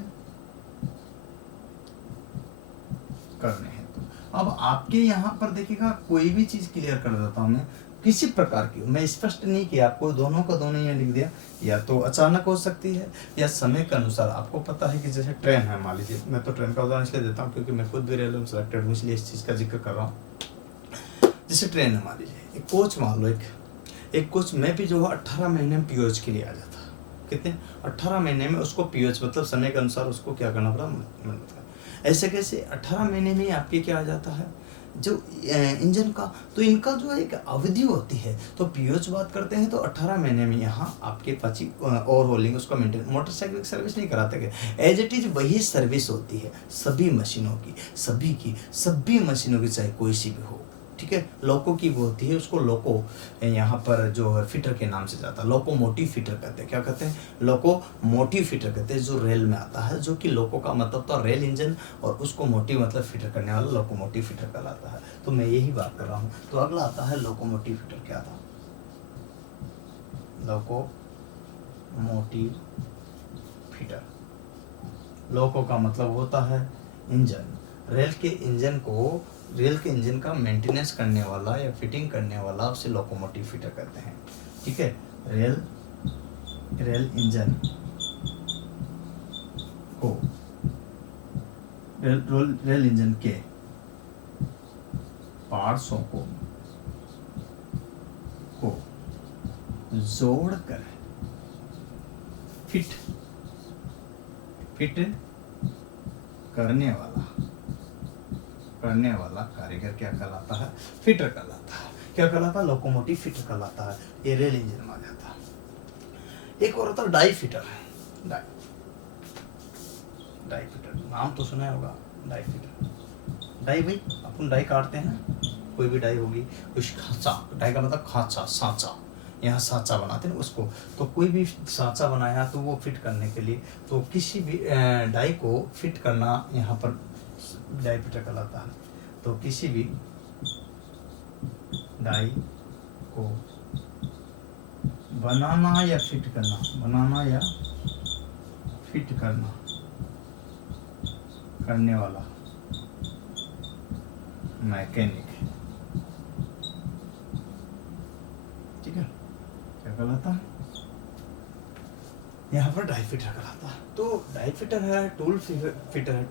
करने हेतु। अब आपके यहाँ पर देखिएगा, कोई भी चीज क्लियर कर देता हूँ मैं, किसी प्रकार की, मैं स्पष्ट नहीं किया आपको, दोनों का दोनों यहाँ लिख दिया, या तो अचानक हो सकती है या समय के अनुसार। आपको पता है कि जैसे ट्रेन है, मान लीजिए, मैं तो ट्रेन का उदाहरण इसलिए देता हूँ क्योंकि मैं खुद भी रेलवे में सिलेक्टेड हूँ, इसलिए इस चीज़ का जिक्र कर रहा हूँ। जैसे ट्रेन है, मान लीजिए एक कोच, मान लो एक कोच में भी जो है 18 महीने में POH के लिए आ जाता। कितने? 18 महीने में उसको POH, मतलब समय के अनुसार उसको क्या करना पड़ा, ऐसे कैसे 18 महीने में आपके क्या आ जाता है जो इंजन का। तो इनका जो एक अवधि होती है, तो POH बात करते हैं तो 18 महीने में यहाँ आपके पास ओवरहोलिंग, उसका मेंटेन, मोटरसाइकिल की सर्विस नहीं कराते गए, एज इट इज वही सर्विस होती है सभी मशीनों की, सभी मशीनों की, चाहे कोई सी भी हो। ठीक है, लोको की वो होती है, उसको लोको यहाँ पर जो है फिटर के नाम से जाता है, लोकोमोटिव फिटर कहते हैं। क्या कहते हैं? लोकोमोटिव फिटर कहते हैं, जो रेल में आता है, जो कि लोको का मतलब तो रेल इंजन, और उसको मोटिव मतलब फिटर करने वाला लोकोमोटिव फिटर कहलाता है। तो मैं यही बात कर रहा हूँ। तो अगला आता है लोकोमोटिव फिटर। क्या था? Locomotive fitter. लोको का मतलब होता है इंजन, रेल के इंजन को रेल के इंजन का मेंटेनेंस करने वाला या फिटिंग करने वाला उसे लोकोमोटिव फिटर कहते हैं। ठीक है, रेल इंजन को रेल इंजन के पार्ट्सों को जोड़कर फिट करने वाला कारीगर क्या कहलाता है? फिटर कहलाता है। क्या कहलाता है? लोकोमोटिव फिटर कहलाता है। ये रेल इंजन में आ जाता है। एक और होता है डाई फिटर। डाई फिटर नाम तो सुना होगा, डाई फिटर। डाई भाई अपन डाई काटते हैं, कोई भी डाई होगी, कुछ खांचा, डाई का मतलब खांचा, सांचा, यहाँ सांचा बनाते हैं उसको। तो कोई भी सांचा बनाया तो वो फिट करने के लिए, तो किसी भी डाई को फिट करना यहाँ पर डाई फिटर कहलाता है। तो किसी भी डाई को बनाना या फिट करने वाला मैकेनिक, ठीक है, क्या कहलाता है? यहाँ पर डाई फिटर कहलाता है। तो डाई फिटर है, टूल फिटर है,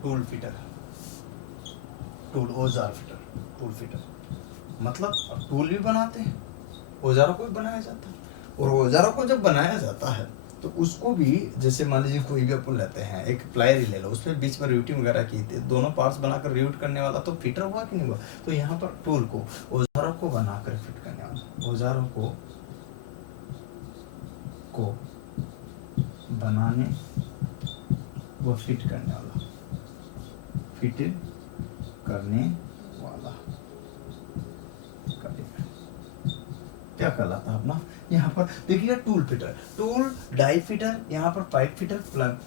टूल औजार फिटर, टूल फिटर मतलब अब टूल भी बनाते हैं, औजारों को भी बनाया जाता है। और औजारों को जब बनाया जाता है तो उसको भी, जैसे मान लीजिए कोई भी अपन लेते हैं, एक प्लायर ही ले लो, उसमें बीच में रिवेटिंग वगैरह की थी, दोनों पार्ट्स बनाकर रिवेट करने वाला तो फिटर हुआ कि नहीं हुआ? तो यहाँ पर टूल को, औजारों को बनाकर फिट करने वाला, औजारों को बनाने व फिट करने वाला, क्या कहलाता है अपना? यहाँ पर देखिएगा tool fitter, tool, die fitter, यहाँ पर पाइप फिटर,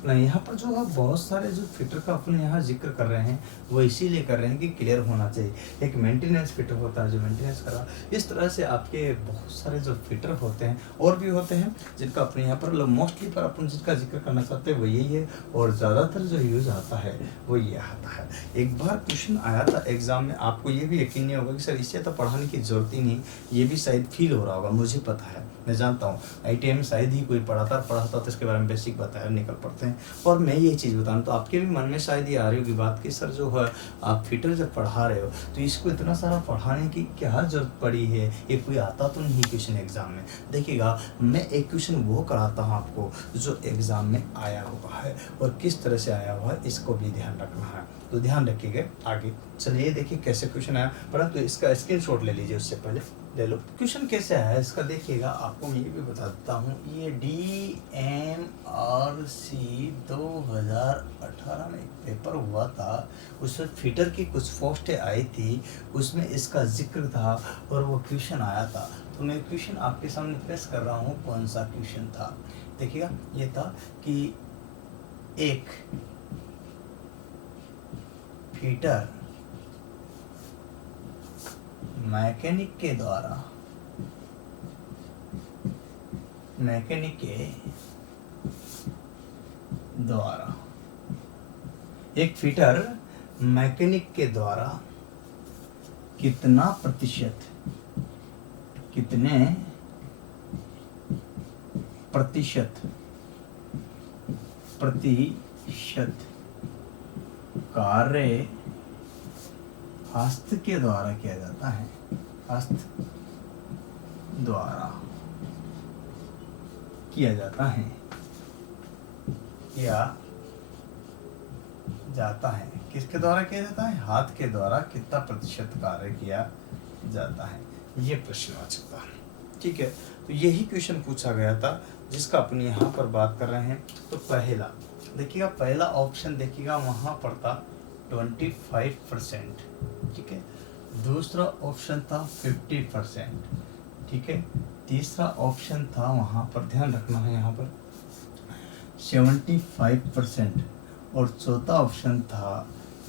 यहाँ पर जो है बहुत सारे जो फिटर का अपन यहाँ जिक्र कर रहे हैं वो इसीलिए कर रहे हैं कि क्लियर होना चाहिए। एक मेंटेनेंस फिटर होता है जो मेंटेनेंस कर रहा है। इस तरह से आपके बहुत सारे जो फिटर होते हैं और भी होते हैं जिनका अपने यहाँ पर मोस्टली पर अपन जिसका जिक्र करना चाहते हैं वो यही है, और ज़्यादातर जो यूज़ आता है वो ये आता है। एक बार क्वेश्चन आया था एग्जाम में, आपको ये भी यकीन नहीं होगा कि सर इससे तो पढ़ाने की जरूरत ही नहीं, ये भी शायद फील हो रहा होगा, मुझे पता है, मैं जानता हूँ ITI में शायद ही कोई पढ़ाता तो इसके बारे में बेसिक बताया, निकल पड़ते हैं। और मैं ये चीज़ बताऊँ तो आपके भी मन में शायद ये आ रही होगी बात कि सर जो है आप फिटर जब पढ़ा रहे हो तो इसको इतना सारा पढ़ाने की क्या जरूरत पड़ी है, ये कोई आता तो नहीं क्वेश्चन एग्जाम में। देखिएगा मैं एक क्वेश्चन वो कराता हूँ आपको जो एग्जाम में आया हुआ है और किस तरह से आया हुआ है, इसको भी ध्यान रखना है, तो ध्यान रखिएगा आगे। चलिए देखिए कैसे क्वेश्चन आया, परंतु इसका स्क्रीनशॉट ले लीजिए, उससे पहले ले लो क्वेश्चन कैसे आया इसका। देखिएगा आपको मैं ये भी बता देता हूँ, ये DMRC 2018 में एक पेपर हुआ था, उसमें फिटर की कुछ पोस्टें आई थी, उसमें इसका जिक्र था और वो क्वेश्चन आया था। तो मैं क्वेश्चन आपके सामने पेश कर रहा हूँ, कौन सा क्वेश्चन था। देखिएगा ये था कि एक फिटर मैकेनिक के द्वारा एक फिटर मैकेनिक के द्वारा कितने प्रतिशत कार्य हस्त के द्वारा किया जाता है, हस्त द्वारा किया जाता है, किसके द्वारा किया जाता है? हाथ के द्वारा कितना प्रतिशत कार्य किया जाता है, ये प्रश्नवाचक था। ठीक है, तो यही क्वेश्चन पूछा गया था जिसका अपन यहाँ पर बात कर रहे हैं। तो पहला देखिएगा, पहला ऑप्शन देखिएगा वहाँ पर था 25%, ठीक है। दूसरा ऑप्शन था 50%, ठीक है। तीसरा ऑप्शन था वहाँ पर, ध्यान रखना है यहाँ पर 75%, और चौथा ऑप्शन था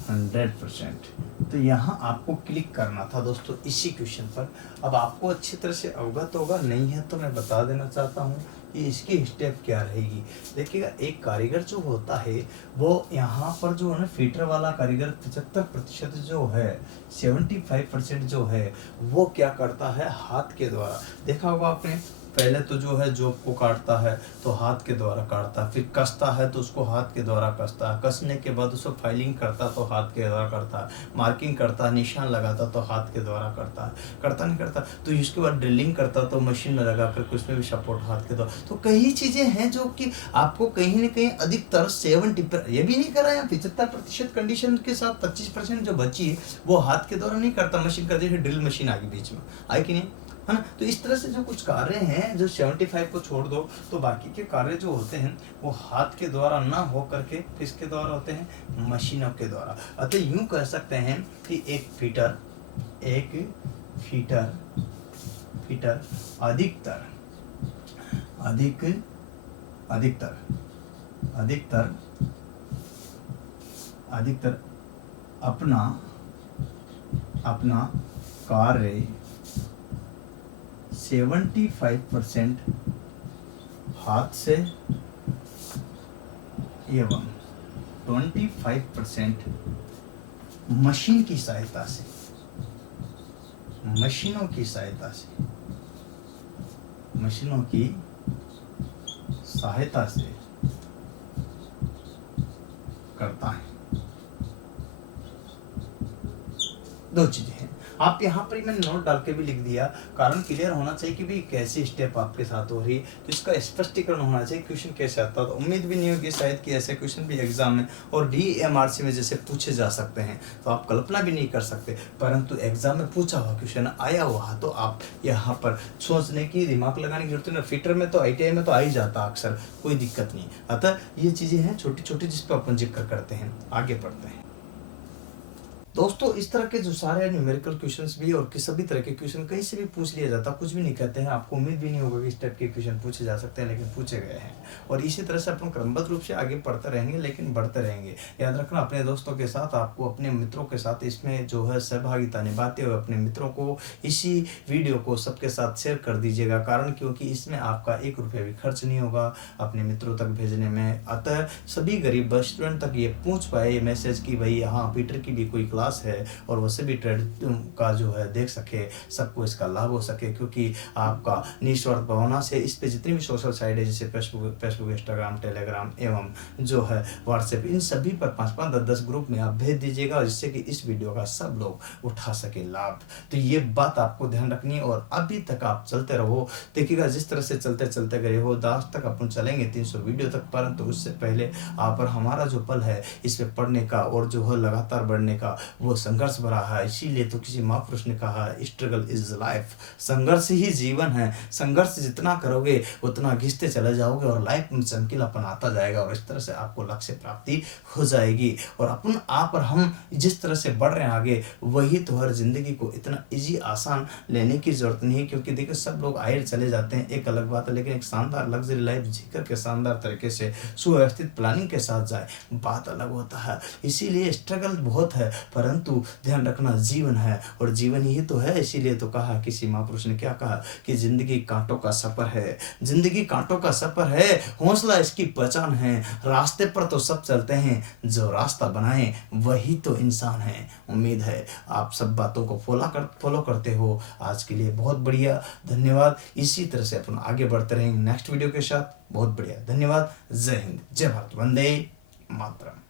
100%। तो यहाँ आपको क्लिक करना था दोस्तों इसी क्वेश्चन पर। अब आपको अच्छी तरह से अवगत होगा, नहीं है तो मैं बता देना चाहता हूँ कि इसकी स्टेप क्या रहेगी। देखिएगा, एक कारीगर जो होता है वो यहाँ पर जो है ना, फीटर वाला कारीगर 75% जो है, 75% जो है वो क्या करता है, हाथ के द्वारा। देखा होगा आपने, पहले तो जो है जॉब को काटता है तो हाथ के द्वारा काटता है, फिर कसता है तो उसको हाथ के द्वारा कसता है, कसने के बाद उसको फाइलिंग करता तो हाथ के द्वारा करता है, मार्किंग करता, निशान लगाता तो हाथ के द्वारा करता है, करता नहीं करता तो इसके बाद ड्रिलिंग करता तो मशीन में लगा करके उसमें भी सपोर्ट हाथ के द्वारा। तो कई चीज़ें हैं जो कि आपको कहीं ना कहीं अधिकतर 70, ये भी नहीं करा है 75% कंडीशन के साथ, 25% जो बची है वो हाथ के द्वारा नहीं करता, मशीन करती है, ड्रिल मशीन आ गई बीच में, आई कि नहीं, है ना। तो इस तरह से जो कुछ कार्य हैं, जो 75 को छोड़ दो तो बाकी के कार्य जो होते हैं वो हाथ के द्वारा ना हो करके किसके द्वारा होते हैं, मशीनों के द्वारा। अतः यूं कह सकते हैं कि एक फीटर अधिकतर अपना कार्य 75% हाथ से एवं 25% मशीन की सहायता से, मशीनों की सहायता से करता है। दो चीजें हैं, आप यहाँ पर ही मैंने नोट डाल के भी लिख दिया, कारण क्लियर होना चाहिए कि भाई कैसी स्टेप आपके साथ हो रही है, तो इसका स्पष्टीकरण होना चाहिए क्वेश्चन कैसे आता है। तो उम्मीद भी नहीं होगी शायद कि ऐसे क्वेश्चन भी एग्जाम में और DMRC में जैसे पूछे जा सकते हैं, तो आप कल्पना भी नहीं कर सकते, परंतु एग्जाम में पूछा हुआ क्वेश्चन आया हुआ तो आप यहाँ पर सोचने की, दिमाग लगाने की जरूरत नहीं। फीटर में तो ITI में तो आ ही जाता अक्सर, कोई दिक्कत नहीं। अतः ये चीज़ें हैं छोटी छोटी जिस पर अपन जिक्र करते हैं। आगे बढ़ते हैं दोस्तों। इस तरह के जो सारे न्यूमेरिकल क्वेश्चंस भी और सभी तरह के क्वेश्चन कहीं से भी पूछ लिया जाता, कुछ भी नहीं कहते हैं, आपको उम्मीद भी नहीं होगा कि इस टाइप के क्वेश्चन पूछे जा सकते हैं, लेकिन पूछे गए हैं। और इसी तरह से अपन क्रमबद्ध रूप से आगे पढ़ते रहेंगे, लेकिन बढ़ते रहेंगे। याद रखना, अपने दोस्तों के साथ, आपको अपने मित्रों के साथ इसमें जो है सहभागिता निभाते हुए अपने मित्रों को इसी वीडियो को सबके साथ शेयर कर दीजिएगा, कारण क्योंकि इसमें आपका 1 रुपया भी खर्च नहीं होगा अपने मित्रों तक भेजने में। अतः सभी गरीब स्टूडेंट तक ये पहुँच पाए ये मैसेज कि भाई हाँ, पीटर की भी कोई क्लास है और वो सभी ट्रेड का जो है देख सके, सबको इसका लाभ हो सके। क्योंकि आपका निस्वार्थ भावना से इस पे जितनी भी सोशल साइट है, जैसे फेसबुक, इंस्टाग्राम, टेलीग्राम एवं जो है व्हाट्सएप, इन सभी पर 5-5, 10-10 ग्रुप में आप भेज दीजिएगा, जिससे कि इस वीडियो का सब लोग उठा सके लाभ। तो ये बात आपको ध्यान रखनी है और अभी तक आप चलते रहो। देखिएगा, जिस तरह से चलते चलते गए हो, लास्ट तक अपन चलेंगे 300 वीडियो तक, परंतु उससे पहले आप और हमारा जो पल है इस पे पढ़ने का और जो है लगातार बढ़ने का, वो संघर्ष भरा है। इसीलिए तो किसी महापुरुष ने कहा, स्ट्रगल इज लाइफ, संघर्ष ही जीवन है। संघर्ष जितना करोगे उतना घिसते चले जाओगे और लाइफ में चमकीलापन आता जाएगा और इस तरह से आपको लक्ष्य प्राप्ति हो जाएगी। और अपन आप और हम जिस तरह से बढ़ रहे हैं आगे, वही तो हर जिंदगी को इतना इजी आसान लेने की जरूरत नहीं है। क्योंकि देखिए, सब लोग आए चले जाते हैं, एक अलग बात है, लेकिन एक शानदार लग्जरी लाइफ जीकर के शानदार तरीके से सुव्यवस्थित प्लानिंग के साथ जाए, बात अलग होता है। इसीलिए स्ट्रगल बहुत है, परंतु ध्यान रखना जीवन है और जीवन ही तो है। इसीलिए तो कहा, किसी महापुरुष ने क्या कहा कि जिंदगी कांटों का सफर है, जिंदगी कांटों का सफर है, हौसला इसकी पहचान है। रास्ते पर तो सब चलते हैं, जो रास्ता बनाए वही तो इंसान है। उम्मीद है आप सब बातों को फॉलो करते हो। आज के लिए बहुत बढ़िया, धन्यवाद। इसी तरह से अपन आगे बढ़ते रहेंगे नेक्स्ट वीडियो के साथ। बहुत बढ़िया, धन्यवाद। जय हिंद, जय भारत, वंदे मातरम।